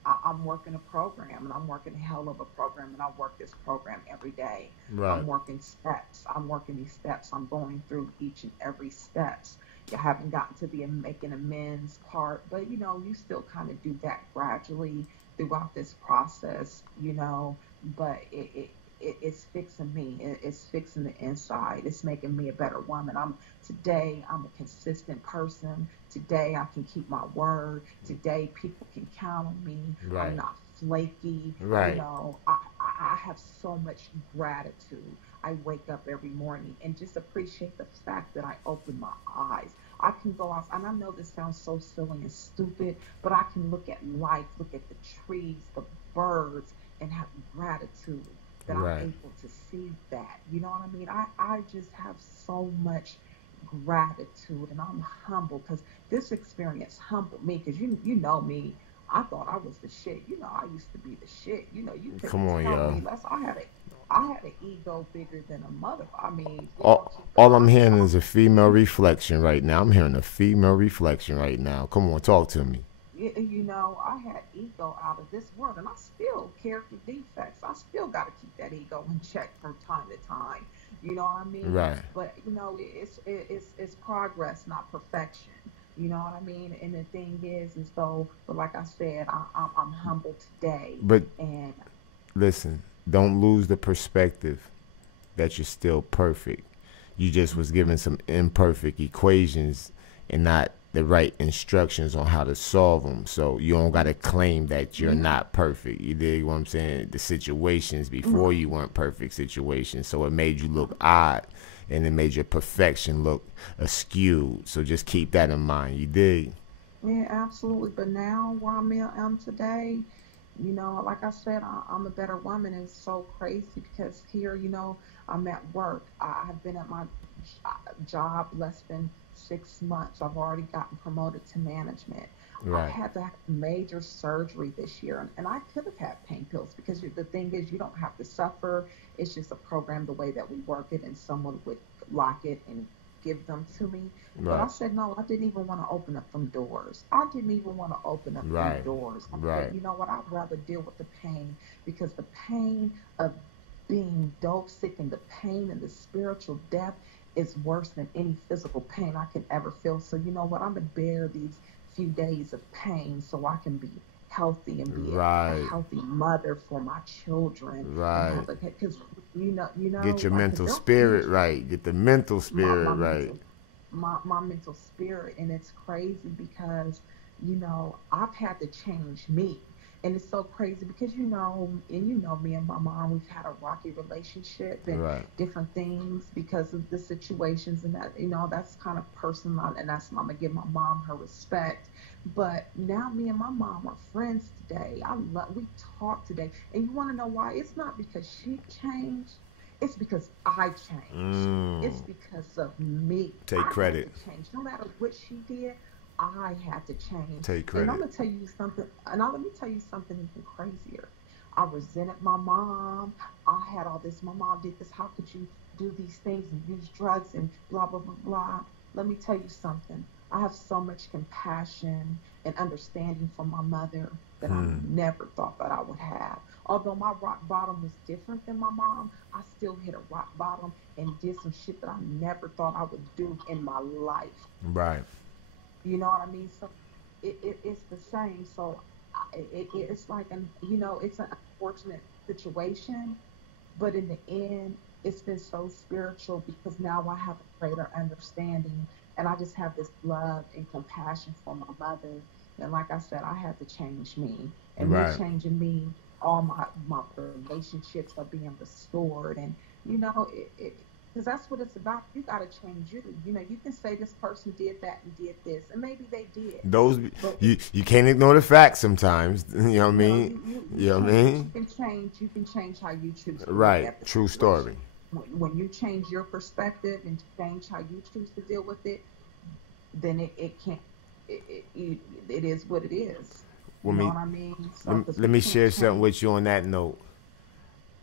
I, I'm working a program, and I'm working a hell of a program, and I work this program every day. Right. I'm working steps. I'm working these steps. I'm going through each and every steps. You haven't gotten to the making amends part, but you still kind of do that gradually throughout this process, but it's fixing me. It's fixing the inside. It's making me a better woman. Today I'm a consistent person. Today I can keep my word. Today people can count on me. I'm Right. not flaky. Right. I have so much gratitude. I wake up every morning and just appreciate the fact that I open my eyes. I can go out, and I know this sounds so silly and stupid, but I can look at life, look at the trees, the birds, and have gratitude that I'm Right. able to see that. You know what I mean? I just have so much gratitude, and I'm humble because this experience humbled me, because you know me. I thought I was the shit. I used to be the shit. You couldn't Come on, tell y'all. me less. I had an ego bigger than a mother. I mean, All, keep in all I'm mind, hearing is a female reflection right now. I'm hearing a female reflection right now. Come on, talk to me. I had ego out of this world, and I still character defects. I still got to keep that ego in check from time to time. You know what I mean? Right. But it's progress, not perfection. You know what I mean? And the thing is though, but like I said, I'm humble today, But and listen, don't lose the perspective that you're still perfect. You just was given some imperfect equations and not the right instructions on how to solve them. So you don't got to claim that you're yeah, not perfect. You dig what I'm saying? The situations before right, you weren't perfect situations. So it made you look odd, and it made your perfection look askew. So just keep that in mind. You dig? yeah, absolutely. But now where am today, like I said, I'm a better woman. It's so crazy because here, I'm at work. I've been at my job less than 6 months. I've already gotten promoted to management. I Right. had to have major surgery this year, and I could have had pain pills, because the thing is, you don't have to suffer. It's just a program, the way that we work it, and someone would lock it and give them to me. But I Right. said, no, I didn't even want to open up them doors. I didn't even want to open up them Right. doors. I said, Right. you know what? I'd rather deal with the pain, because the pain of being dope sick and the pain and the spiritual death is worse than any physical pain I can ever feel. So, you know what? I'm going to bear these few days of pain so I can be healthy and be a Right. healthy mother for my children, and Right. have a, because, Get your like, because mental they'll spirit change right. Get the mental my, spirit my right. mental my mental spirit. And it's crazy because I've had to change me. And it's so crazy because me and my mom, we've had a rocky relationship and Right. different things because of the situations, and that that's kind of personal, and that's, I'm gonna give my mom her respect. But now me and my mom are friends today. We talk today, and you want to know why? It's not because she changed, it's because I changed. It's Mm. because of me. Take I had to credit. change. No matter what she did, I had to change. Take And I'm credit. gonna tell you something. And let me tell you something even crazier. I resented my mom. I had all this. My mom did this. How could you do these things and use drugs and blah blah blah blah? Let me tell you something. I have so much compassion and understanding for my mother that I Hmm. never thought that I would have. Although my rock bottom was different than my mom, I still hit a rock bottom and did some shit that I never thought I would do in my life. Right. You know what I mean? So it's the same. So it's like it's an unfortunate situation, but in the end, it's been so spiritual because now I have a greater understanding, and I just have this love and compassion for my mother. And like I said, I had to change me, and me Right. changing me, all my relationships are being restored, and because that's what it's about. You got to change you. You can say this person did that and did this, and maybe they did, Those but you can't ignore the facts sometimes. You know what I no, mean? you You know what I can't, but mean? you can change how you choose to look Right. at the True story. situation. When you change your perspective and change how you choose to deal with it, then it can't. It is what it is. You Let know me what I mean? So let, because let we me can't share something change. with you on that note.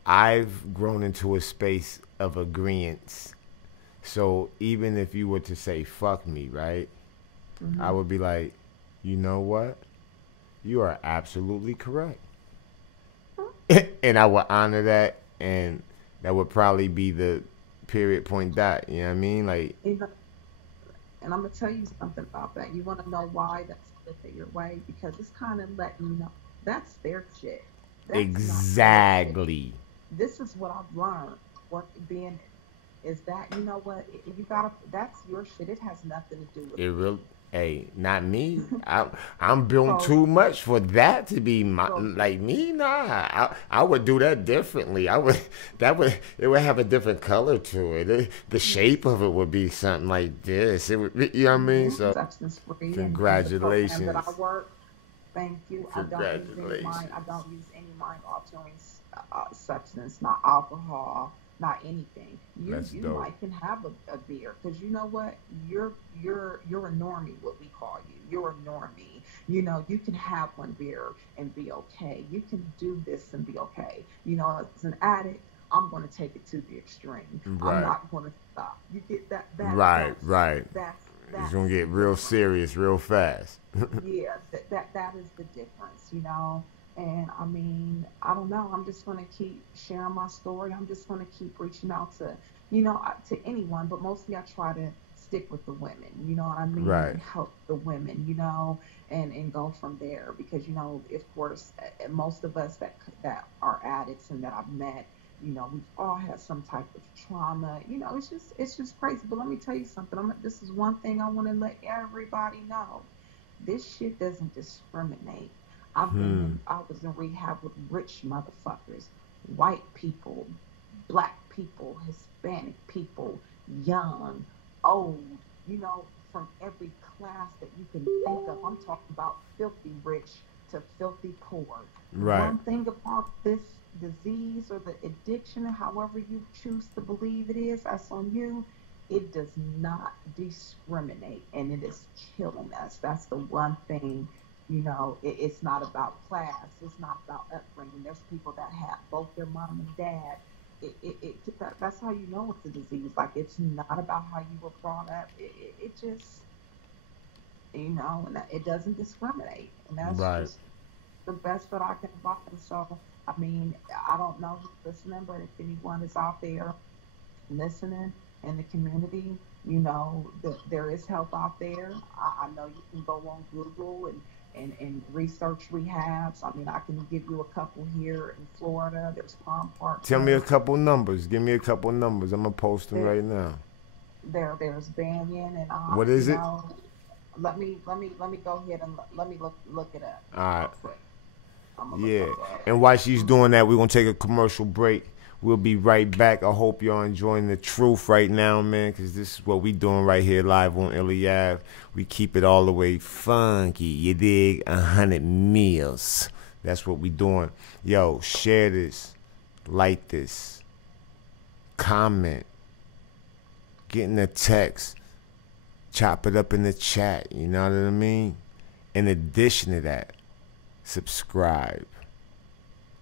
I've grown into a space of agreeance. So even if you were to say fuck me, right? Mm-hmm. I would be like, you know what? You are absolutely correct. And I would honor that, and that would probably be the period point dot. You know what I mean? Like, And I'm gonna tell you something about that. You want to know why that's flipping your way? Because it's kind of letting you know that's their shit. That's not your shit. exactly. This is what I've learned being is that you know what you gotta. That's your shit. It has nothing to do with It me. really, hey, not me. I'm built So, too much for that to be my, so like me. Nah, I would do that differently. It would have a different color to it. The shape of it would be something like this. It would, you know what I mean? So, substance free and the program that I congratulations. work. Thank you. I don't use any mind. I Congratulations. don't use any mind altering substance, not alcohol, not anything. You That's you dope. might can have a beer because you know what you're a normie. What we call you, you're a normie. You know you can have one beer and be okay. You can do this and be okay. You know as an addict, I'm going to take it to the extreme. I'm Right, not going to stop. You get that right, right. that's It's gonna the get real difference. serious real fast. Yeah, that is the difference, you know. And I mean, I don't know. I'm just gonna keep sharing my story. I'm just gonna keep reaching out to, to anyone, but mostly I try to stick with the women. You know what I mean? Right. And help the women, and go from there because of course, most of us that are addicts and that I've met. We've all had some type of trauma. It's just crazy. But let me tell you something. This is one thing I want to let everybody know. This shit doesn't discriminate. I was in rehab with rich motherfuckers, white people, black people, Hispanic people, young, old, from every class that you can think of. I'm talking about filthy rich to filthy poor. Right. One thing about this disease or the addiction, however you choose to believe it is, that's on you. It does not discriminate and it is killing us. That's the one thing, it's not about class. It's not about upbringing. There's people that have both their mom and dad. That's how you know it's a disease. Like, it's not about how you were brought up. It just, and it doesn't discriminate. And that's Right. just the best that I can advise. So, I mean, I don't know who's listening, but if anyone is out there listening in the community, there is help out there. I know you can go on Google and research rehabs. I mean, I can give you a couple here in Florida. There's Palm Park. Tell me a couple numbers. Give me a couple numbers. I'm gonna post them right now. There's Banyan and What is it? let me go ahead and let me look it up. All right. Real quick. I'm gonna Yeah. look at it. And while she's doing that, we're gonna take a commercial break. We'll be right back. I hope y'all enjoying the truth right now, man, because this is what we doing right here live on ILLY Ave. We keep it all the way funky. You dig? 100 meals. That's what we doing. Yo, share this. Like this. Comment. Get in the text. Chop it up in the chat. You know what I mean? In addition to that, subscribe.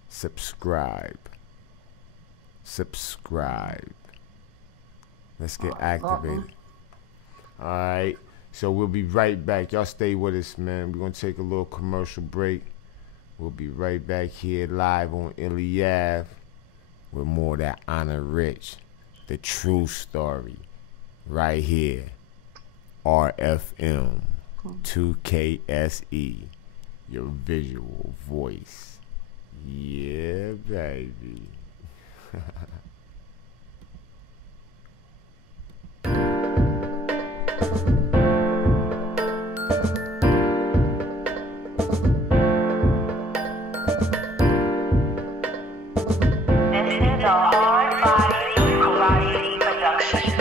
Subscribe. Let's get activated. All right. So we'll be right back. Y'all stay with us, man. We're going to take a little commercial break. We'll be right back here live on ILLY Ave with more of that Honor Rich, the true story, right here. RFM 2KSE, your visual voice. Yeah, baby. This is a hard body karate production.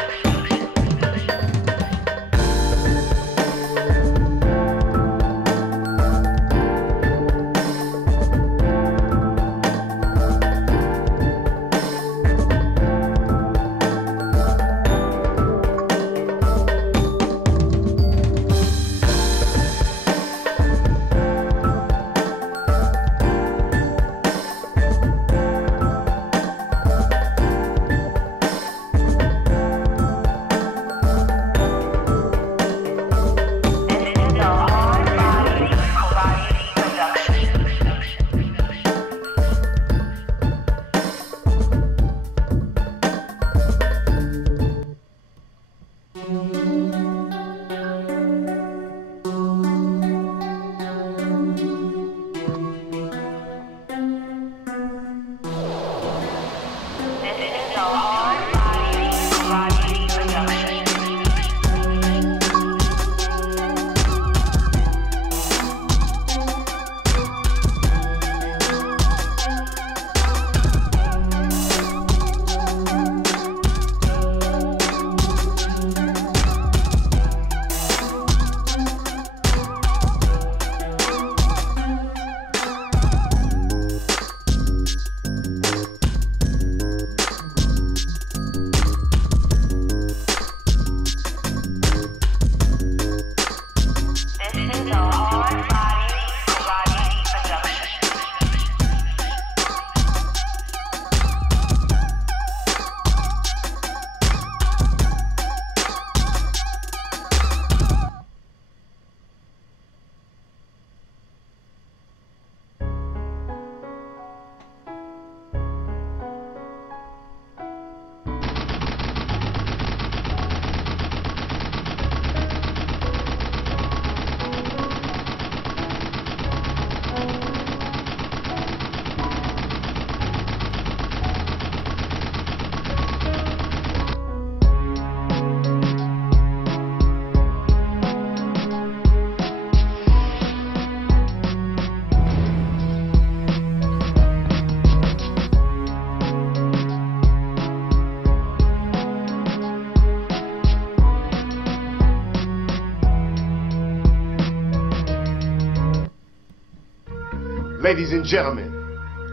Ladies and gentlemen,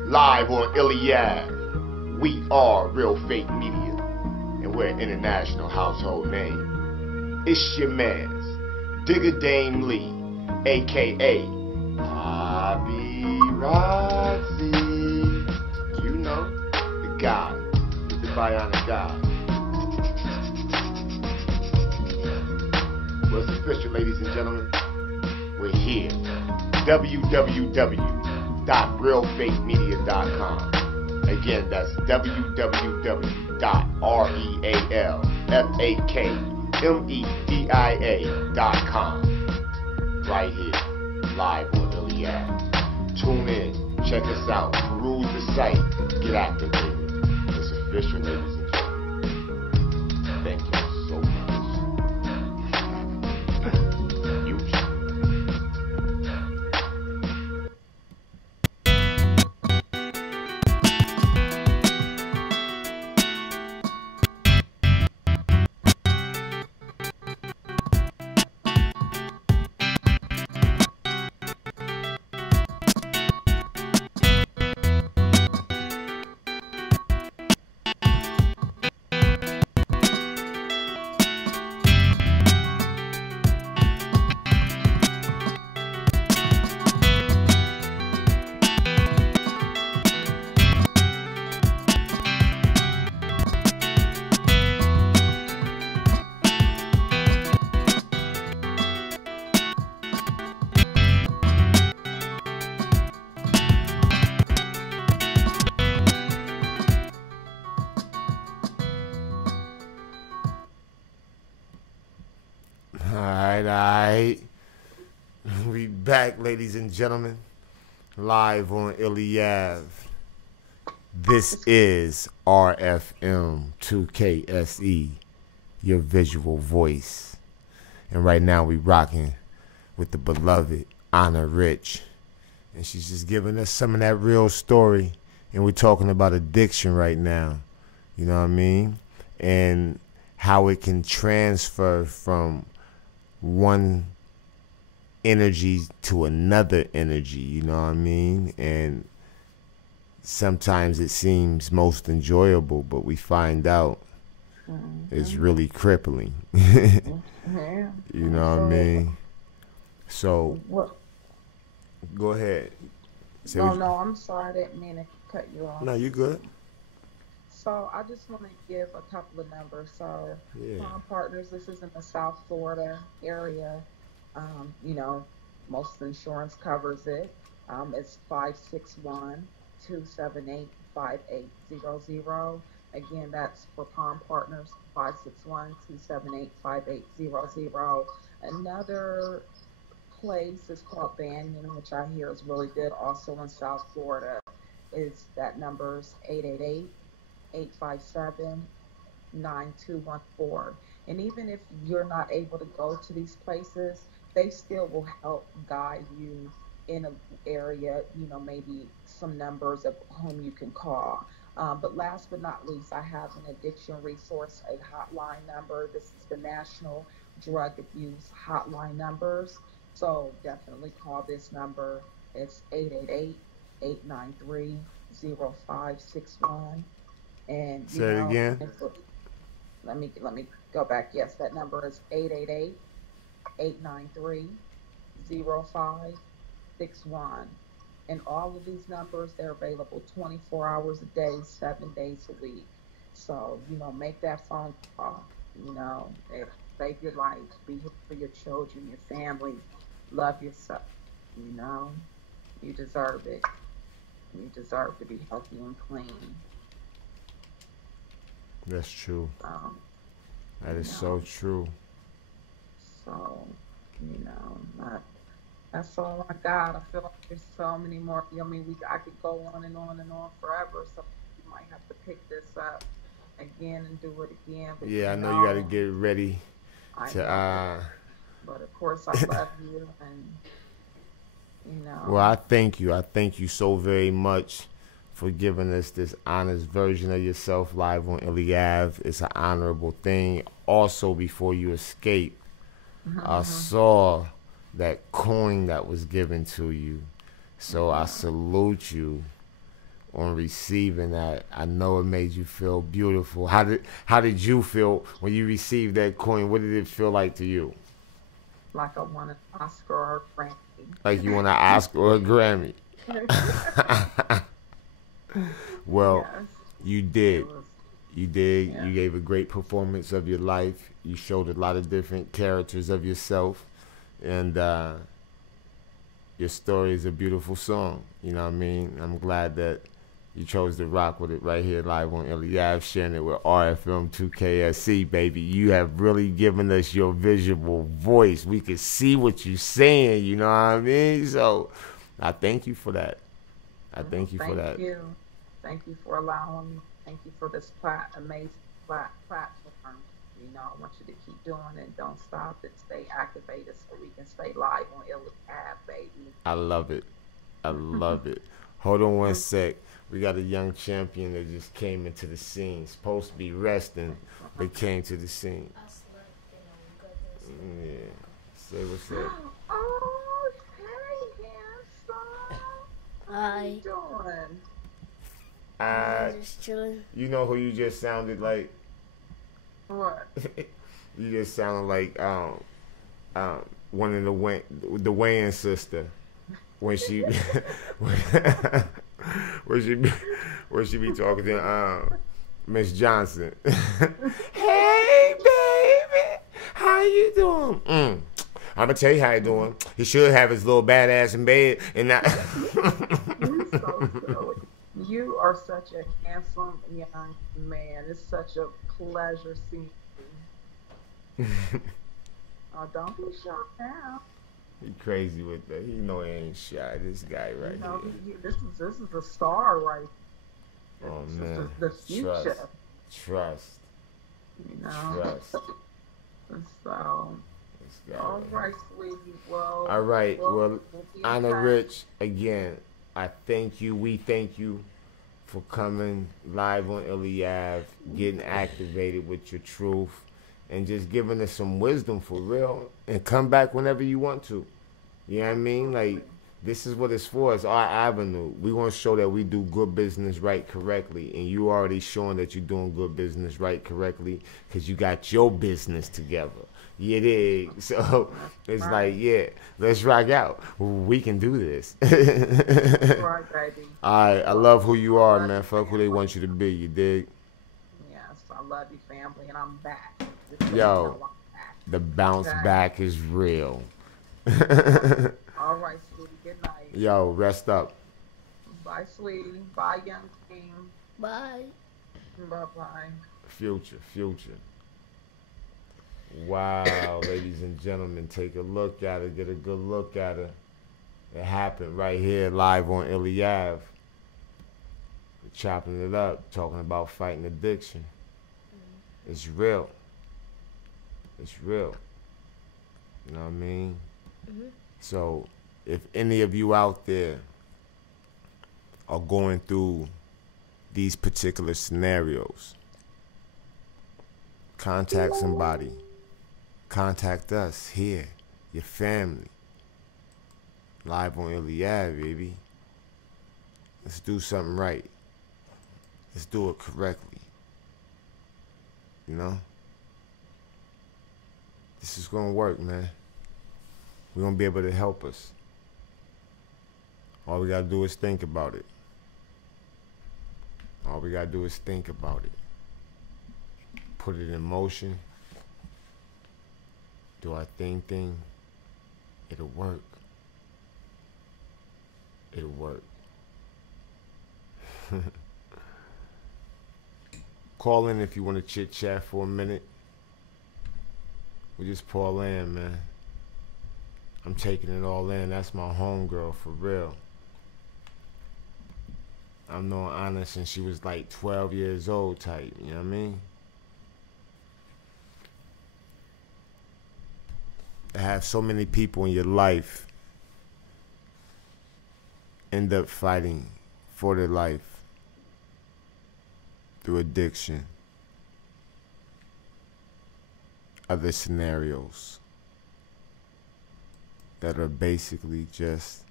live on ILLY, we are Real Fake Media, and we're an international household name. It's your man's Digger Dame Lee, aka Paparazzi. You know, the guy, the bionic guy. Well, it's official, ladies and gentlemen. We're here. www.realfakemedia.com. Again, that's www.realfakmedia.com. Right here, live on ILLY. Tune in, check us out, peruse the site, get activated. It's official, ladies and gentlemen. Thank you so much. Alright. We back, ladies and gentlemen. Live on ILLY. This is RFM 2KSE, your visual voice. And right now we rocking with the beloved AUNA Rich. And she's just giving us some of that real story. And we're talking about addiction right now. You know what I mean? And how it can transfer from one energy to another energy, you know what I mean? And sometimes it seems most enjoyable, but we find out it's really crippling. You know what I mean? So, go ahead. No, I'm sorry, I didn't mean to cut you off. No, you good. So I just want to give a couple of numbers. So, partners, this is in the South Florida area. You know, most insurance covers it. It's 561-278-5800. Again, that's for Palm Partners, 561-278-5800. Another place is called Banyan, which I hear is really good, also in South Florida. Is that number's 888-857-9214. And even if you're not able to go to these places, they still will help guide you in an area, maybe some numbers of whom you can call. But last but not least, I have an addiction resource, a hotline number. This is the National Drug Abuse Hotline numbers. So definitely call this number. It's 888-893-0561. And Say it again. let me go back. Yes, that number is 888-893-0561. And all of these numbers, they're available 24 hours a day, 7 days a week. So, make that phone call. Save your life, be here for your children, your family, love yourself. You know, you deserve it. You deserve to be healthy and clean. That's true. That is You so know, true. so, not, that's all I got. I feel like there's so many more. I could go on and on and on forever. So you might have to pick this up again and do it again. But Yeah, I know you got to get ready I to. know. But of course, I love you, and Well, I thank you. I thank you so very much for giving us this honest version of yourself live on ILLY Ave. It's an honorable thing. Also, before you escape, I saw that coin that was given to you. So I salute you on receiving that. I know it made you feel beautiful. How did you feel when you received that coin? What did it feel like to you? like I won an Oscar or a Grammy. Like you want an Oscar or a Grammy? Well, Yes, you it did. was. You did. Yeah. You gave a great performance of your life. You showed a lot of different characters of yourself. And your story is a beautiful song. You know what I mean? I'm glad that you chose to rock with it right here live on ILLY Ave, sharing it with RFM 2KSC, baby. You have really given us your visual voice. We can see what you're saying, you know what I mean? So I thank you for that. I thank you for Thank that. you. Thank you for allowing me. Thank you for this amazing platform. I want you to keep doing it. Don't stop it. Stay activated so we can stay live on ILLY Ave, baby. I love it. I love it. Hold on one sec. We got a young champion that just came into the scene. Supposed to be resting, but came to the scene. Yeah. Say what's up. Oh, hey, handsome. How Hi. you doing? Just chilling. You know who you just sounded like? What? You just sounded like one of the Wayans sister when she when she be talking to Miss Johnson. Hey baby, how you doing? I'm gonna tell you how you doing. He should have his little badass in bed and not. You're so silly. You are such a handsome young man. It's such a pleasure seeing you. Oh, don't be shy now. He crazy with that. He know he ain't shy. This guy right This is a star right here. Oh This is man, the future. Trust. Trust. So, This guy all right right, sweetie. Well, All right. Well, we'll be in Anna touch. Rich, again, I thank you. We thank you for coming live on ILLY Ave, getting activated with your truth, and just giving us some wisdom for real. And come back whenever you want to. You know what I mean? Like, this is what it's for. It's our avenue. We want to show that we do good business right correctly. And you already showing that you're doing good business right correctly because you got your business together. You dig? So it's like, yeah, let's rock out. We can do this. All right, baby. All right, I love who you are, man. Fuck who they want you to be. You dig? Yes, I love you, family, and I'm back. Just so you Yo, know I'm back. the bounce Okay. back is real. All right, sweetie. Good night. Yo, rest up. Bye, sweetie. Bye, young king. Bye. Bye-bye. Future, future. Wow, ladies and gentlemen, take a look at it. Get a good look at it. It happened right here live on ILLY Ave. We're chopping it up, talking about fighting addiction. It's real. It's real. You know what I mean? So, if any of you out there are going through these particular scenarios, contact somebody. Contact us here, your family. Live on ILLY Ave, baby. Let's do something right. Let's do it correctly. You know? This is gonna work, man. We're gonna be able to help us. All we gotta do is think about it. All we gotta do is think about it. Put it in motion. Do our thing. It'll work. It'll work. Call in if you want to chit chat for a minute. We just Paul in, man. I'm taking it all in. That's my homegirl for real. I've known AUNA since she was like 12 years old type, you know what I mean? To have so many people in your life end up fighting for their life through addiction, other scenarios that are basically just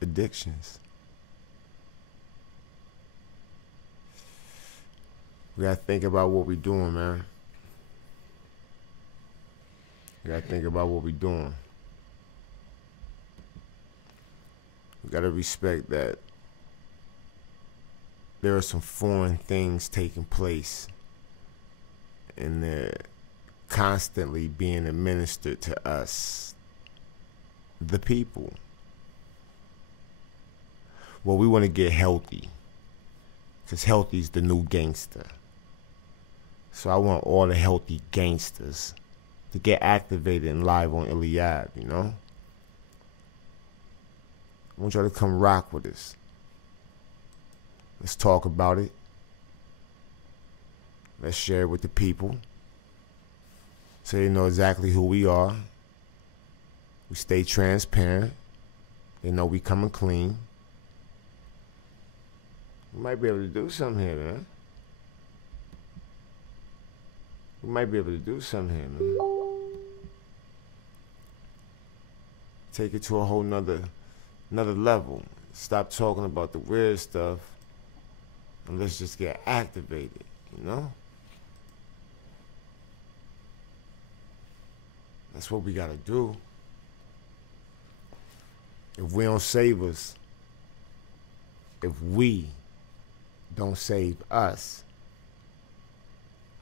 addictions. We gotta think about what we're doing, man. We gotta think about what we're doing. We gotta respect that there are some foreign things taking place and they're constantly being administered to us, the people. Well, we want to get healthy because healthy's the new gangster. So I want all the healthy gangsters to get activated and live on ILLY Ave, you know? I want y'all to come rock with us. Let's talk about it. Let's share it with the people so they know exactly who we are. We stay transparent. They know we coming clean. We might be able to do something here, man. We might be able to do something here, man. Take it to a whole another level. Stop talking about the weird stuff and let's just get activated, you know? That's what we gotta do. If we don't save us, if we don't save us,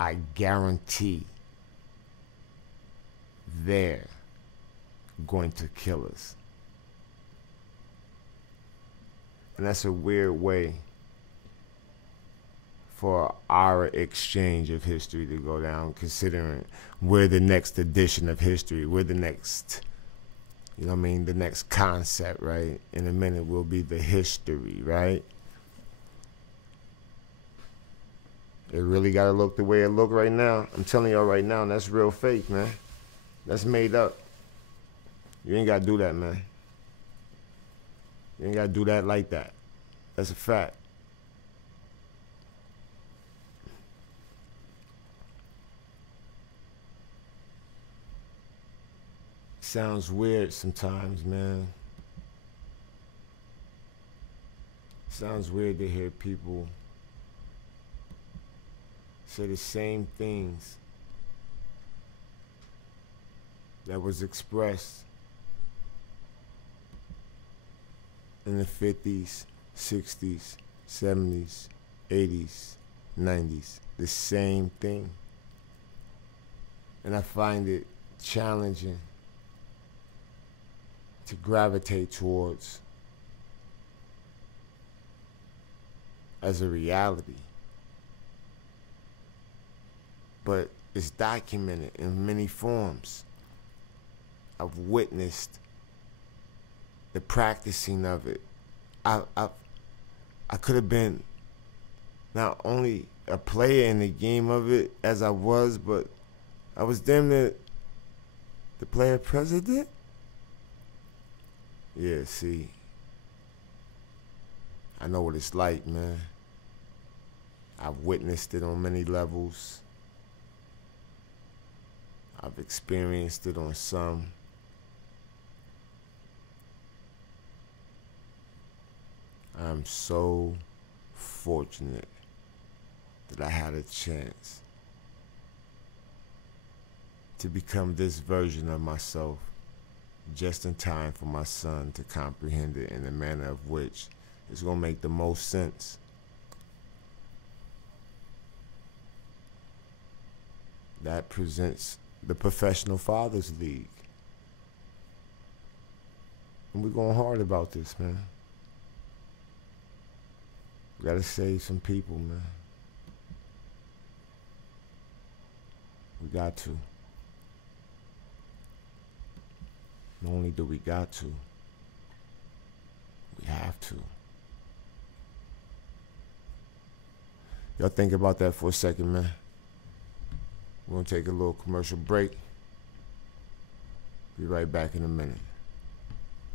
I guarantee they're going to kill us. And that's a weird way for our exchange of history to go down, considering we're the next edition of history. We're the next, you know what I mean, the next concept, right? In a minute will be the history, right? It really gotta look the way it look right now. I'm telling y'all right now, that's real fake, man. That's made up. You ain't gotta do that, man. You ain't gotta do that like that. That's a fact. Sounds weird sometimes, man. Sounds weird to hear people say the same things that was expressed in the 50s, 60s, 70s, 80s, 90s. The same thing. And I find it challenging to gravitate towards as a reality. but it's documented in many forms. I've witnessed the practicing of it. I could have been not only a player in the game of it as I was, but I was damn near the player president. Yeah, see, I know what it's like, man. I've witnessed it on many levels. I've experienced it on some. I'm so fortunate that I had a chance to become this version of myself just in time for my son to comprehend it in a manner of which is going to make the most sense. That presents the Professional Fathers League. And we're going hard about this, man. We gotta save some people, man. We got to. Not only do we got to, we have to. Y'all think about that for a second, man. We're gonna take a little commercial break. Be right back in a minute.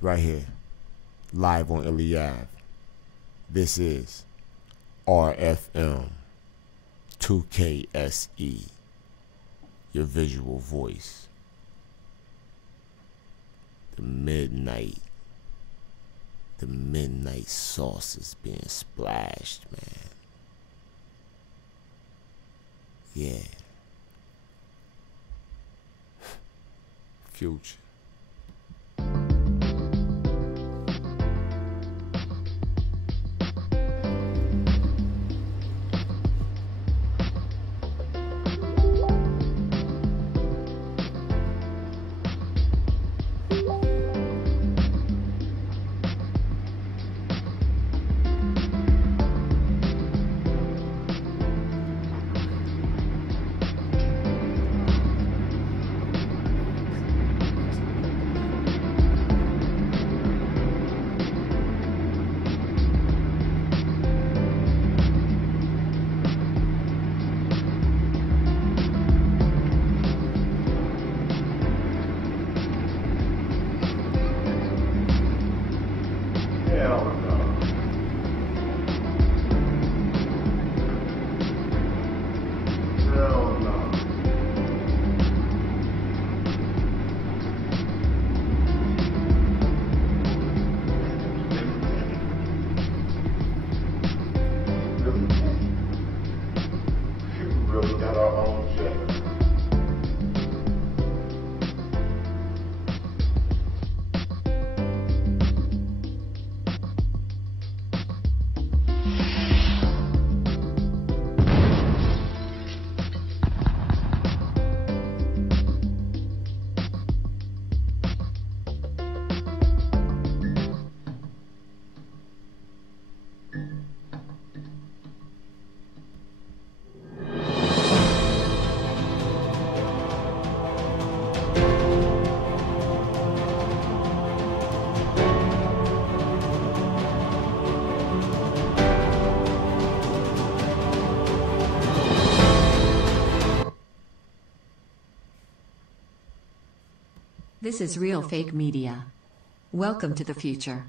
Right here, live on ILLY Ave. This is RFM 2KSE, your visual voice. The midnight sauce is being splashed, man. Yeah. Future. This is Real Fake Media. Welcome to the future.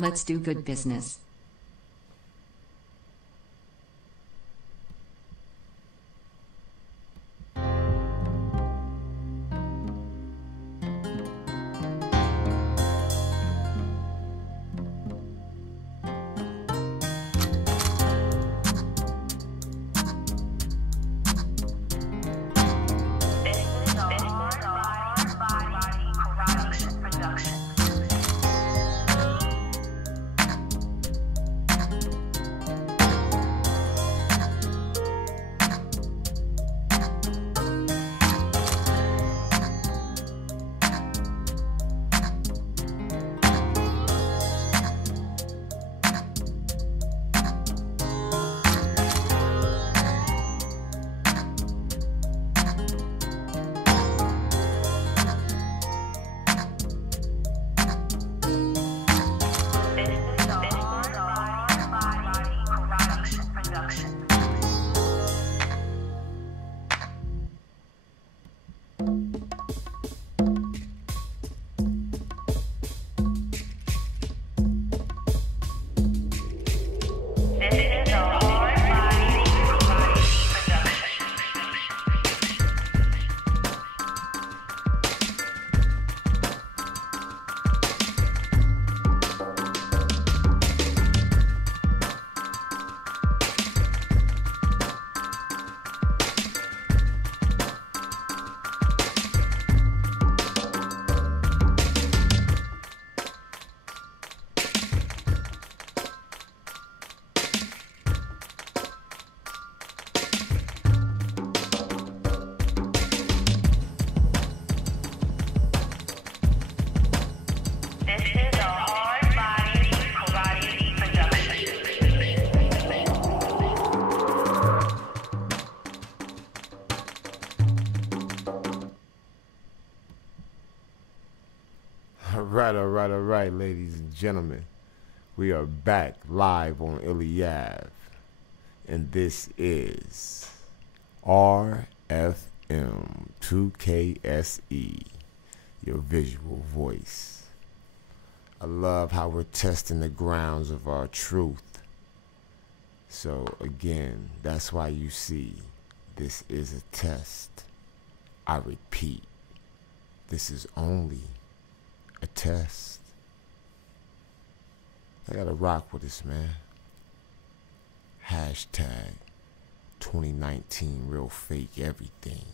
Let's do good business. all right, ladies and gentlemen. We are back live on ILLY, and this is RFM 2KSE, your visual voice. I love how we're testing the grounds of our truth. So again, that's why you see this is a test. I repeat, this is only a test. I gotta rock with this, man. Hashtag 2019 real fake everything.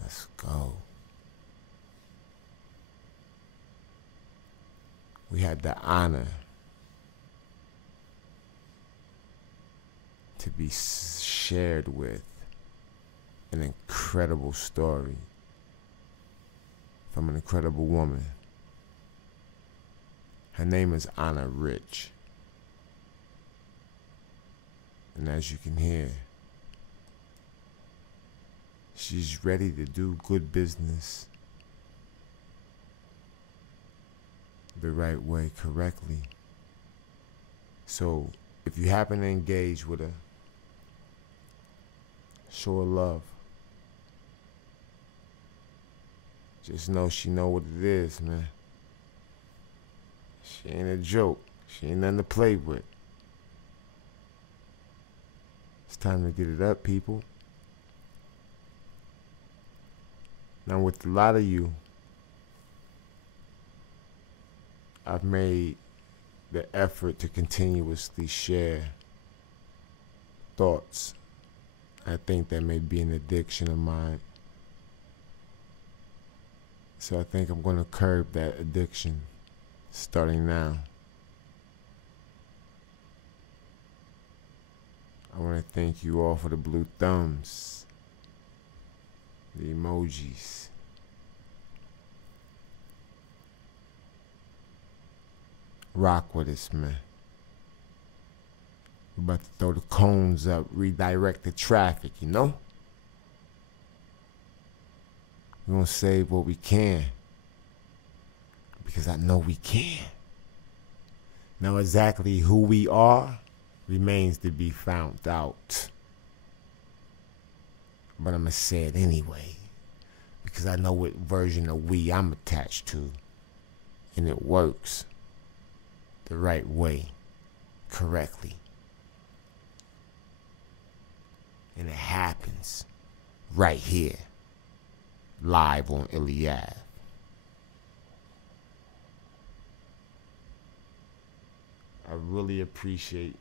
Let's go. We had the honor to be shared with an incredible story from an incredible woman. Her name is AUNA Rich. And as you can hear, she's ready to do good business the right way, correctly. So if you happen to engage with her, show her love. Just know she know what it is, man. She ain't a joke. She ain't nothing to play with. It's time to get it up, people. Now with a lot of you, I've made the effort to continuously share thoughts. I think that may be an addiction of mine. So I think I'm going to curb that addiction starting now. I want to thank you all for the blue thumbs, the emojis. Rock with us, man. We're about to throw the cones up, redirect the traffic, you know? We're going to save what we can. Because I know we can. Now exactly who we are remains to be found out. But I'm going to say it anyway. Because I know what version of we I'm attached to. And it works the right way, correctly. And it happens right here, live on ILLY. I really appreciate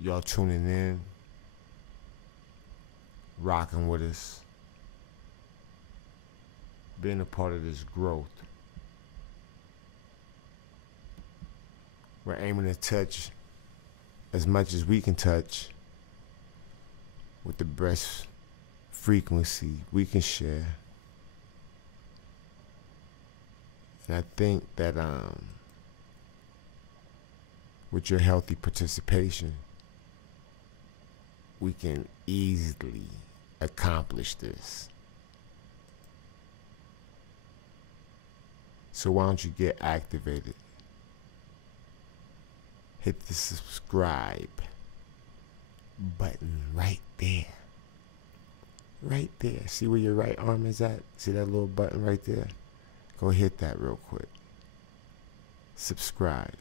y'all tuning in, rocking with us, being a part of this growth. We're aiming to touch as much as we can touch with the best frequency we can share. And I think that with your healthy participation, we can easily accomplish this. So why don't you get activated? Hit the subscribe button right there. Right there. See where your right arm is at? See that little button right there? Go hit that real quick. Subscribe.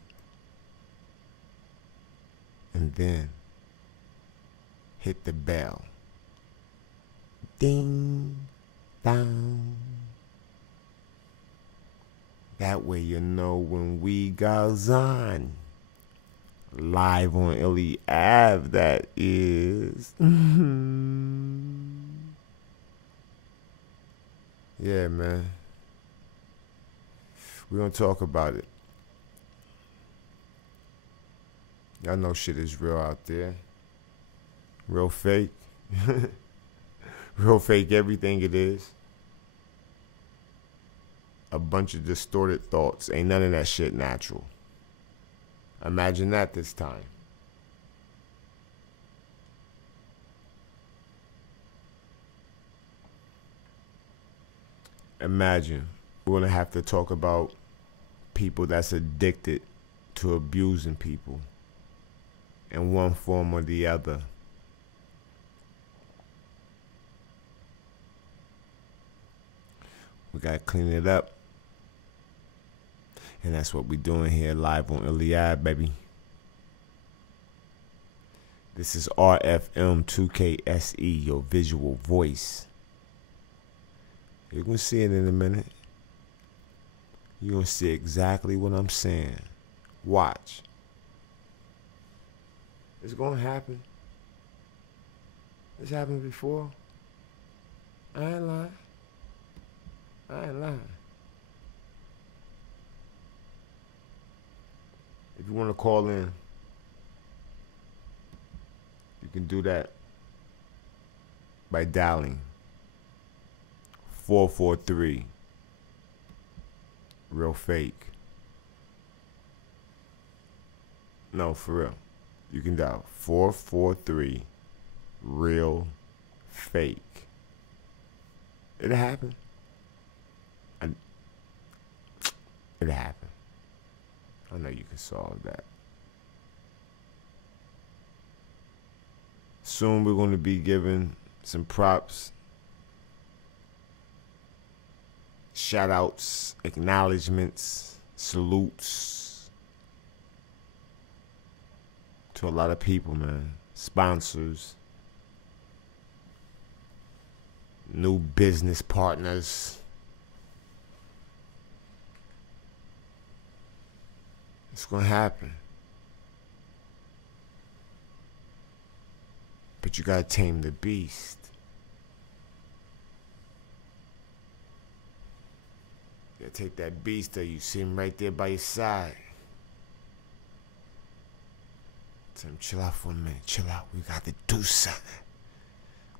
And then hit the bell. Ding, dong. That way you know when we goes on. Live on ILLY Ave, that is. Yeah, man. We're gonna talk about it. Y'all know shit is real out there. Real fake. Real fake everything it is. A bunch of distorted thoughts. Ain't none of that shit natural. Imagine that this time. Imagine we're going to have to talk about people that's addicted to abusing people in one form or the other. We got to clean it up. And that's what we're doing here live on ILLY, baby. This is RFM2KSE, your visual voice. You're going to see it in a minute. You're going to see exactly what I'm saying. Watch. It's going to happen. It's happened before. I ain't lying. I ain't lying. If you want to call in, you can do that by dialing 443 real fake. No, for real. You can dial 443 real fake. It'll happen. It'll happen. I know you can solve that. Soon we're going to be giving some props, shout outs, acknowledgements, salutes to a lot of people, man. Sponsors, new business partners. It's going to happen. But you got to tame the beast. You got to take that beast there. You see him right there by your side. Tell him, chill out for a minute. Chill out. We got to do something.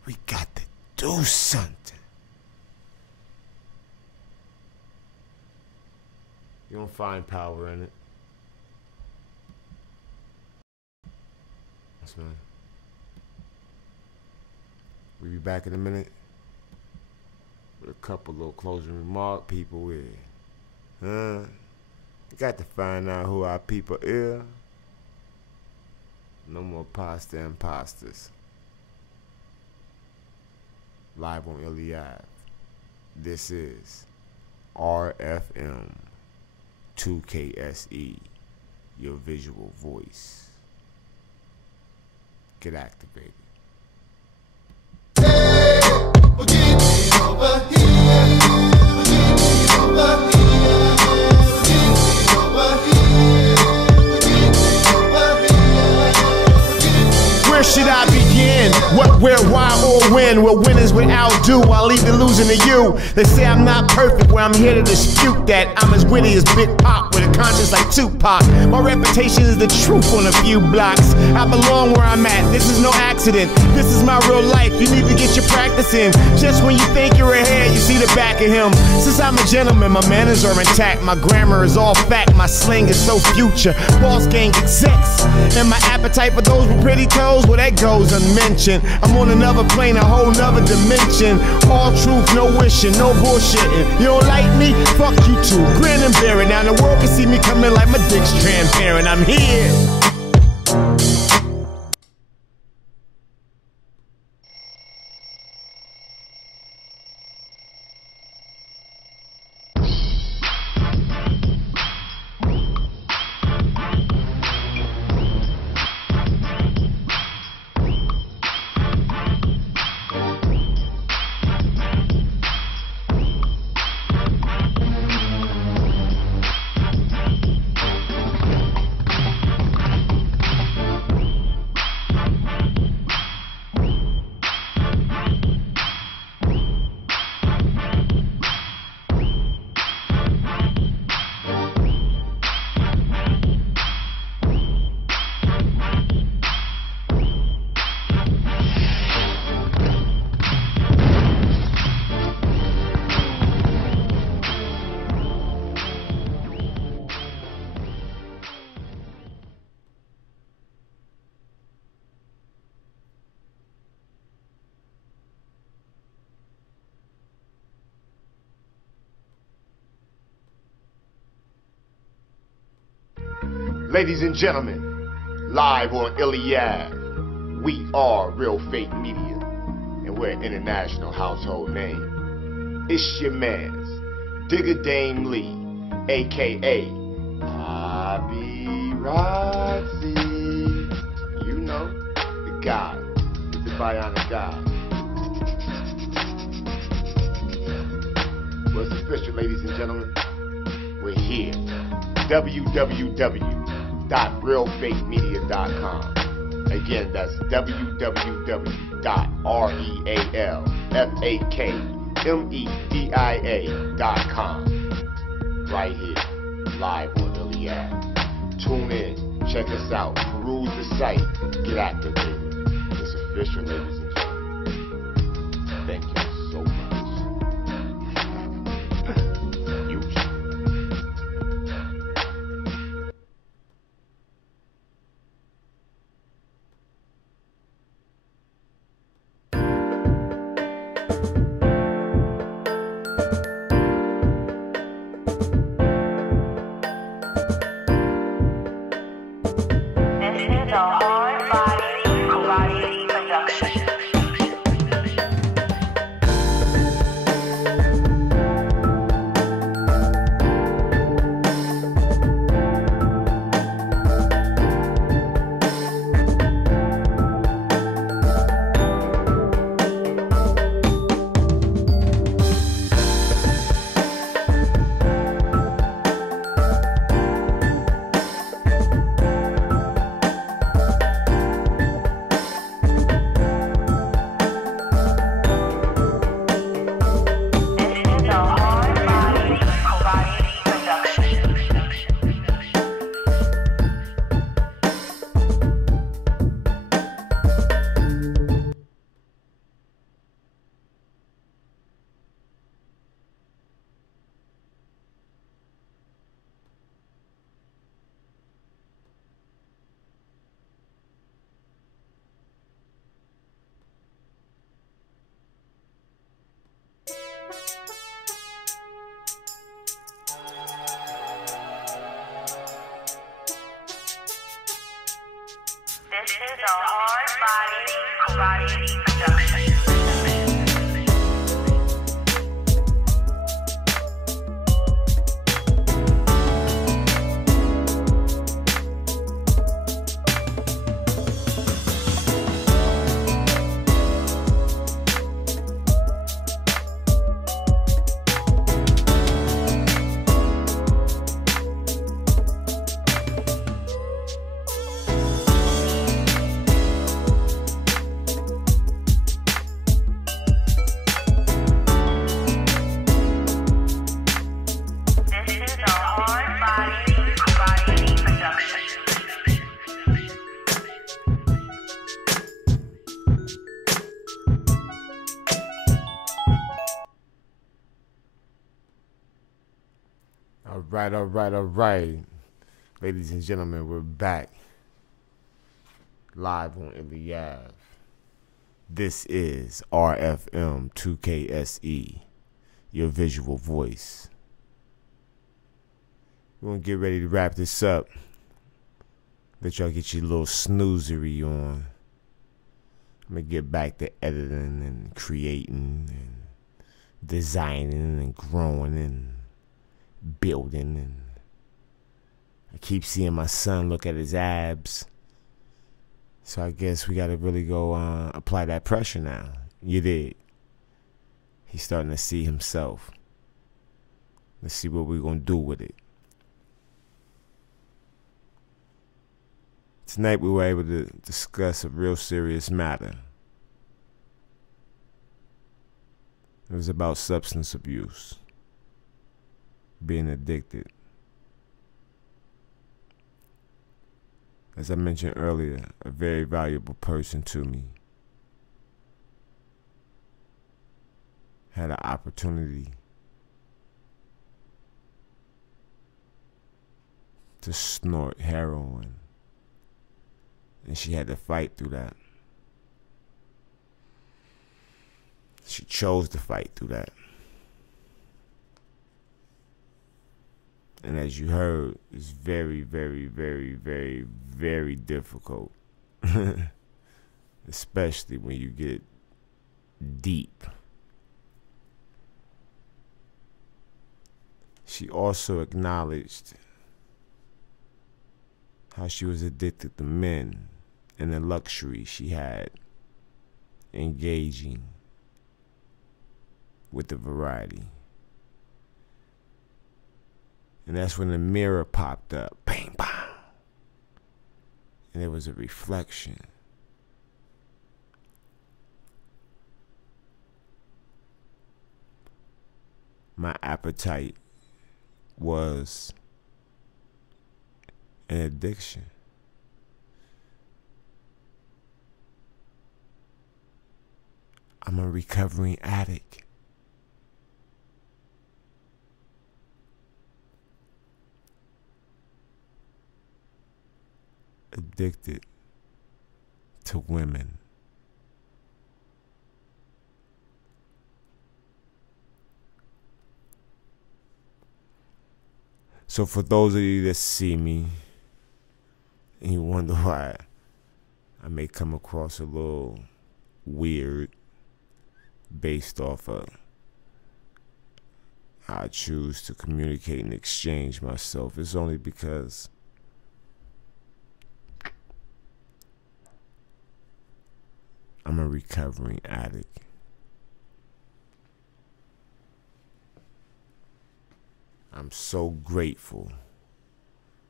We got to do something. You don't find power in it. Yes, man. We'll be back in a minute with a couple little closing remark people with. You got to find out who our people is. No more pasta imposters. Live on ILLY. This is RFM 2KSE, your visual voice. Get activated. Where should I begin? What, where, why, or when? What winners would outdo, I'll leave the losing to you. They say I'm not perfect, well I'm here to dispute that. I'm as witty as Big Pop with a conscience like Tupac. My reputation is the truth on a few blocks. I belong where I'm at, this is no accident. This is my real life, you need to get your practice in. Just when you think you're ahead, you see the back of him. Since I'm a gentleman, my manners are intact. My grammar is all fact, my slang is so future. Boss gang execs, and my appetite for those with pretty toes, well that goes unmentioned. I'm on another plane, a whole nother dimension. All truth, no wishing, no bullshitting. You don't like me? Fuck you too. Grin and bear it. Now the world can see me coming like my dick's transparent. I'm here. Ladies and gentlemen, live on ILLY, we are Real Fake Media, and we're an international household name. It's your man's Digger Dame Lee, aka Bobby Rossi. You know, the guy, the bionic guy. Well, it's official, ladies and gentlemen. We're here. www.realfakemedia.com. Again, that's www.realfakemedia.com. Right here, live on ILLY. Tune in, check us out, peruse the site, get activated. It's official, ladies and gentlemen. Thank you so much. This is a hard body karate production. All right. Ladies and gentlemen, we're back. Live on ILLY Ave. This is RFM 2KSE, your visual voice. We're going to get ready to wrap this up. Let y'all get your little snoozery on. I'm going to get back to editing and creating and designing and growing and building, and I keep seeing my son look at his abs, so I guess we gotta really go apply that pressure now. You did. He's starting to see himself. Let's see what we're gonna do with it. Tonight we were able to discuss a real serious matter. It was about substance abuse. Being addicted. As I mentioned earlier, a very valuable person to me had an opportunity to snort heroin, and she had to fight through that. She chose to fight through that. And as you heard, it's very, very, very, very, very difficult. Especially when you get deep. She also acknowledged how she was addicted to men and the luxury she had engaging with the variety. And that's when the mirror popped up. Bang, bang. And there was a reflection. My appetite was an addiction. I'm a recovering addict. Addicted to women. So for those of you that see me and you wonder why I may come across a little weird based off of how I choose to communicate and exchange myself, it's only because I'm a recovering addict. I'm so grateful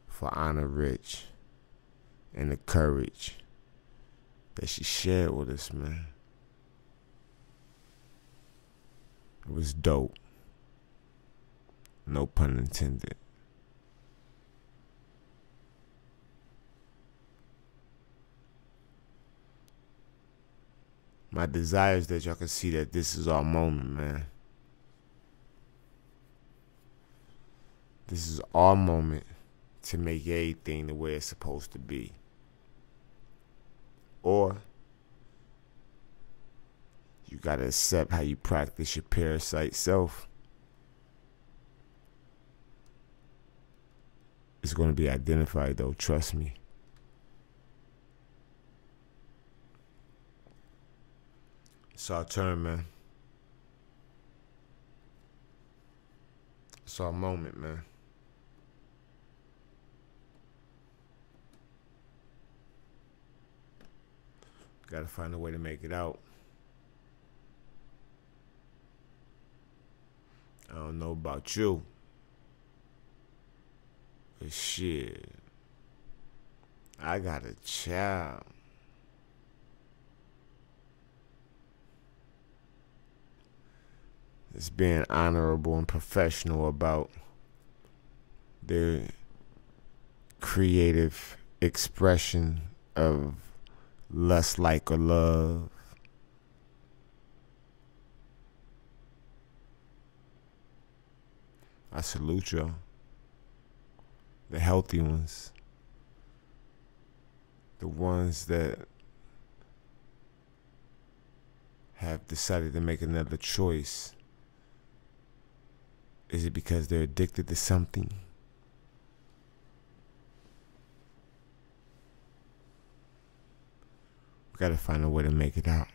for AUNA Rich and the courage that she shared with us, man. It was dope. No pun intended. My desire is that y'all can see that this is our moment, man. This is our moment to make everything the way it's supposed to be. Or you gotta accept how you practice your parasite self. It's gonna be identified though, trust me. It's our turn, man. It's our moment, man. Gotta find a way to make it out. I don't know about you, but shit, I got a child. It's being honorable and professional about their creative expression of lust, like, or love. I salute y'all. The healthy ones. The ones that have decided to make another choice. Is it because they're addicted to something? We gotta find a way to make it out.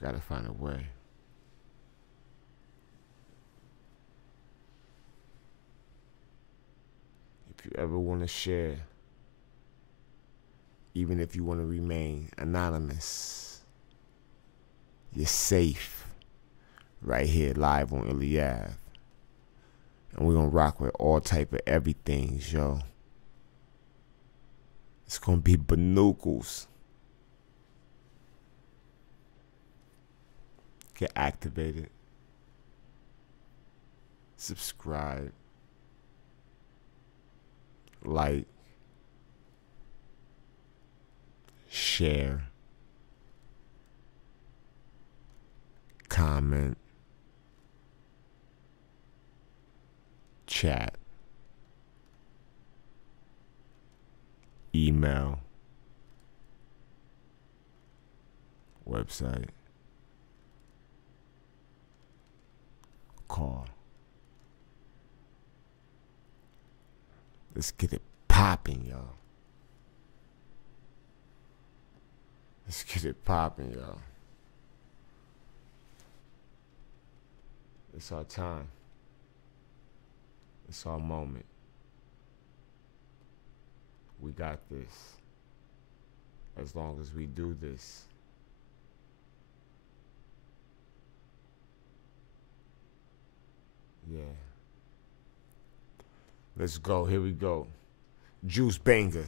We gotta find a way. If you ever want to share, even if you want to remain anonymous, you're safe right here live on ILLY Ave. And we're gonna rock with all type of everythings, yo. It's gonna be binoocles. Get activated. Subscribe. Like. Share. Comment. Chat. Email. Website. call. Let's get it popping, y'all. Let's get it popping, y'all. It's our time. It's our moment. We got this. As long as we do this. Yeah. Let's go. Here we go. Juice Banger.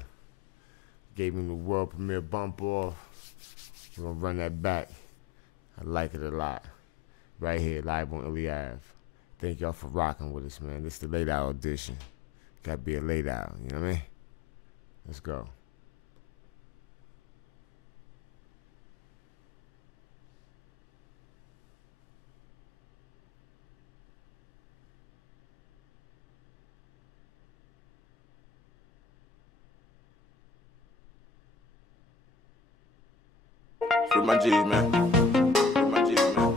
Gave him the world premiere bump off. We're going to run that back. I like it a lot. Right here, live on ILLY Ave. Thank y'all for rocking with us, man. This is the late hour edition. Got to be a late hour, you know what I mean? Let's go. For my G's, man. For my G's, man.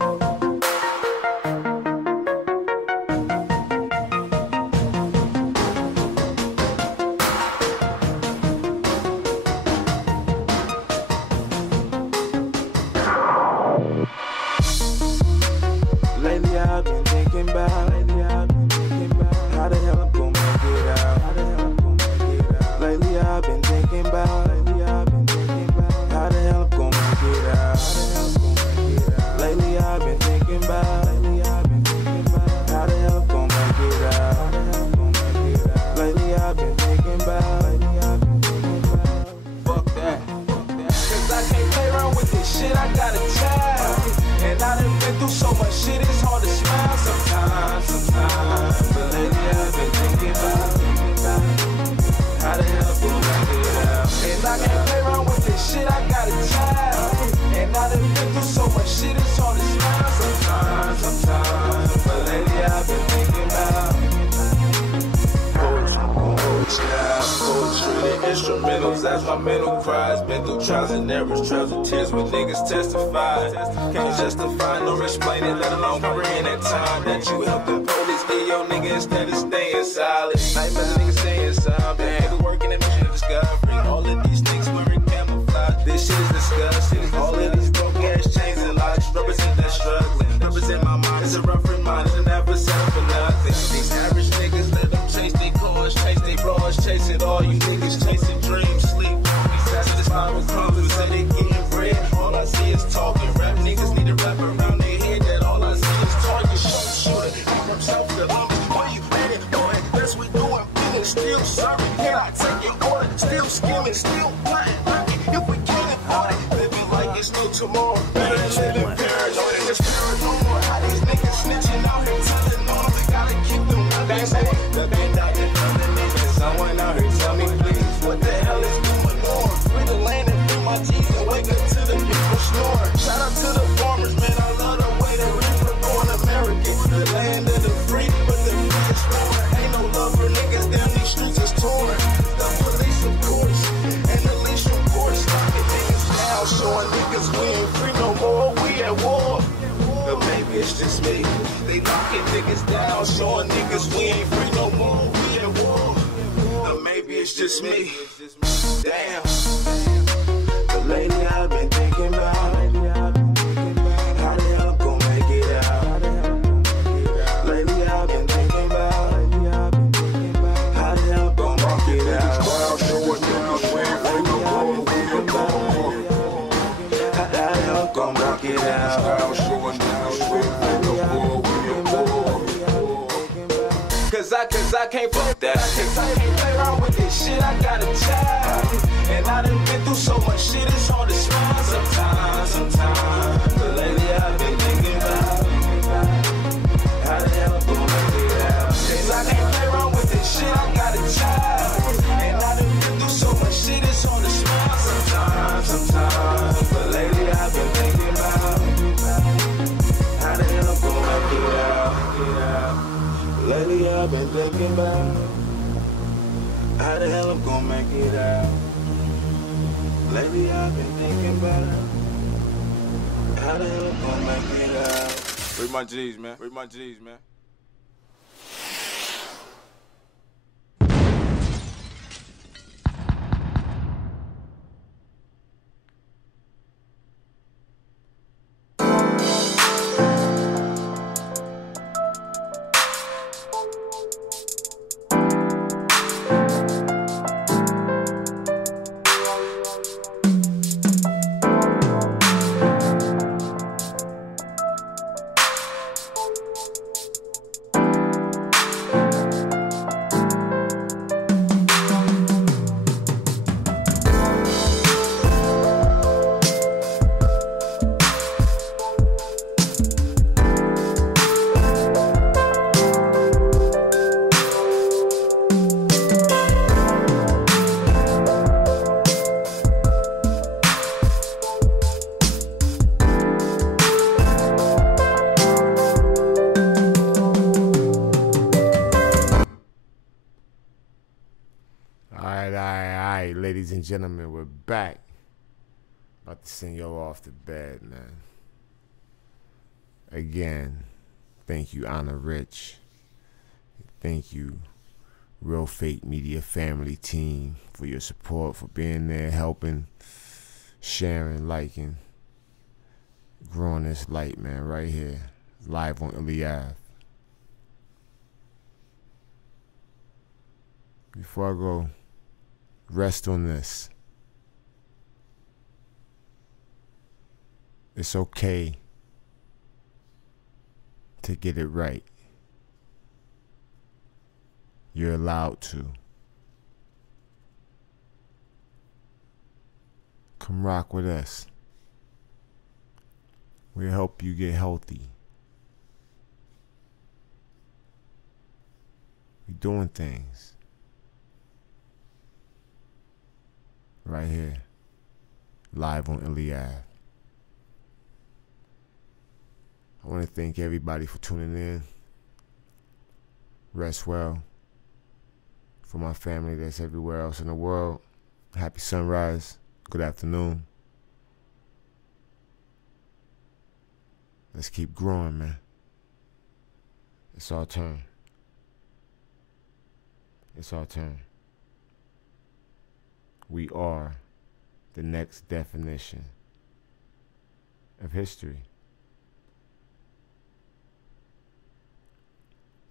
Lately I've been thinking about how the hell I'm gonna make it out. Lately I've been thinking about how the hell I'm gonna make it out. Lately I've been thinking about how the hell I'm gonna make it out. Lately I've been thinking about fuck that. Cause I can't play around with this shit, I got a child. And I done been through so much shit, it's hard to smile sometimes. But lately I've been thinking about how the hell I'm gonna make it out. And I can't play around with this shit, I got a child. And I done been through so much shit, it's hard to smile sometimes. But lately I've been thinking about poetry, the instrumentals, that's my mental cries. Been through trials and errors, trials and tears with niggas testify. Can't justify nor explain it, let alone comprehend that time that you helped the police get your nigga instead of staying silent. I ain't better niggas staying silent, been working in mission discovery. All of these niggas wearing camouflage, this shit is disgusting. All of these broke ass chains and locks represent that struggling. Represent my mind, it's a rough reminder to never settle for nothing. These average niggas let them chase their cars, chase their bras, chase it all. You niggas chasing dreams, sleep. Satisfied with crumbs and say they getting bread. All I see is talking. Rap niggas need to wrap around their head that all I see is target. Shooter, pick up self-Columbus. Where you ready, boy? Best we do, I'm feeling still sorry. Can I take your order? Still skimming, still playing. If we can't afford it, living like it's no tomorrow. Better than living paranoid. It's paranormal. How these niggas snitching out here telling on them. Gotta keep them nothing. The band out here telling niggas. Someone out here tell me please, what the hell is going on? Free the land and free my teeth and wake up to the people snore. Shout out to the farmers, man, I love the way they reaper born American. The land of the free, but the free is foreign. Ain't no love for niggas, damn these streets is torn. The police of course, and the leash of course. Knocking niggas down, showing niggas we ain't free no more, we at war. But maybe it's just me. They locking niggas down, showing niggas we ain't free no more, we at war. Or maybe it's just me. Damn. But lately I've been thinking about how the hell I'm gonna make it out. Lately I've been thinking about how the hell I'm gonna make it out. How the hell I'm gonna make it out. Cause I can't fuck that. Cause I can't play around with this shit, I got a child. And I done been through so much shit, it's hard to smile sometimes. But lately I've been thinking about how the hell I'm gonna make it out. Cause I can't play around with this shit, I got a child. And I done been through so much shit, it's hard to smile sometimes. But lately I've been thinking about how the hell I'm gonna make it out. Lately I've been thinking about how the hell I'm gonna make it out. Lately I've been thinking about how the hell I'm gonna make it out. Where my G's, man? Where my G's, man? and gentlemen, we're back. About to send y'all off to bed, man. Again, thank you, AUNA Rich. Thank you, Real Fake Media family team, for your support, for being there, helping, sharing, liking, growing this light, man, right here, live on ILLY Ave. Before I go, rest on this. It's okay to get it right. You're allowed to. Come rock with us. We'll help you get healthy. We're doing things. Right here. Live on ILLY Ave. I want to thank everybody for tuning in. Rest well. For my family that's everywhere else in the world, happy sunrise. Good afternoon. Let's keep growing, man. It's our turn. It's our turn. We are the next definition of history.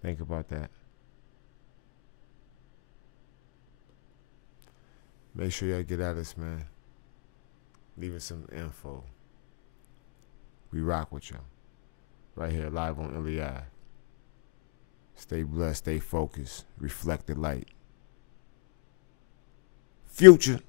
Think about that. Make sure y'all get at us, man. Leave us some info. We rock with y'all. Right here, live on ILLY Ave. Stay blessed, stay focused. Reflect the light. Future.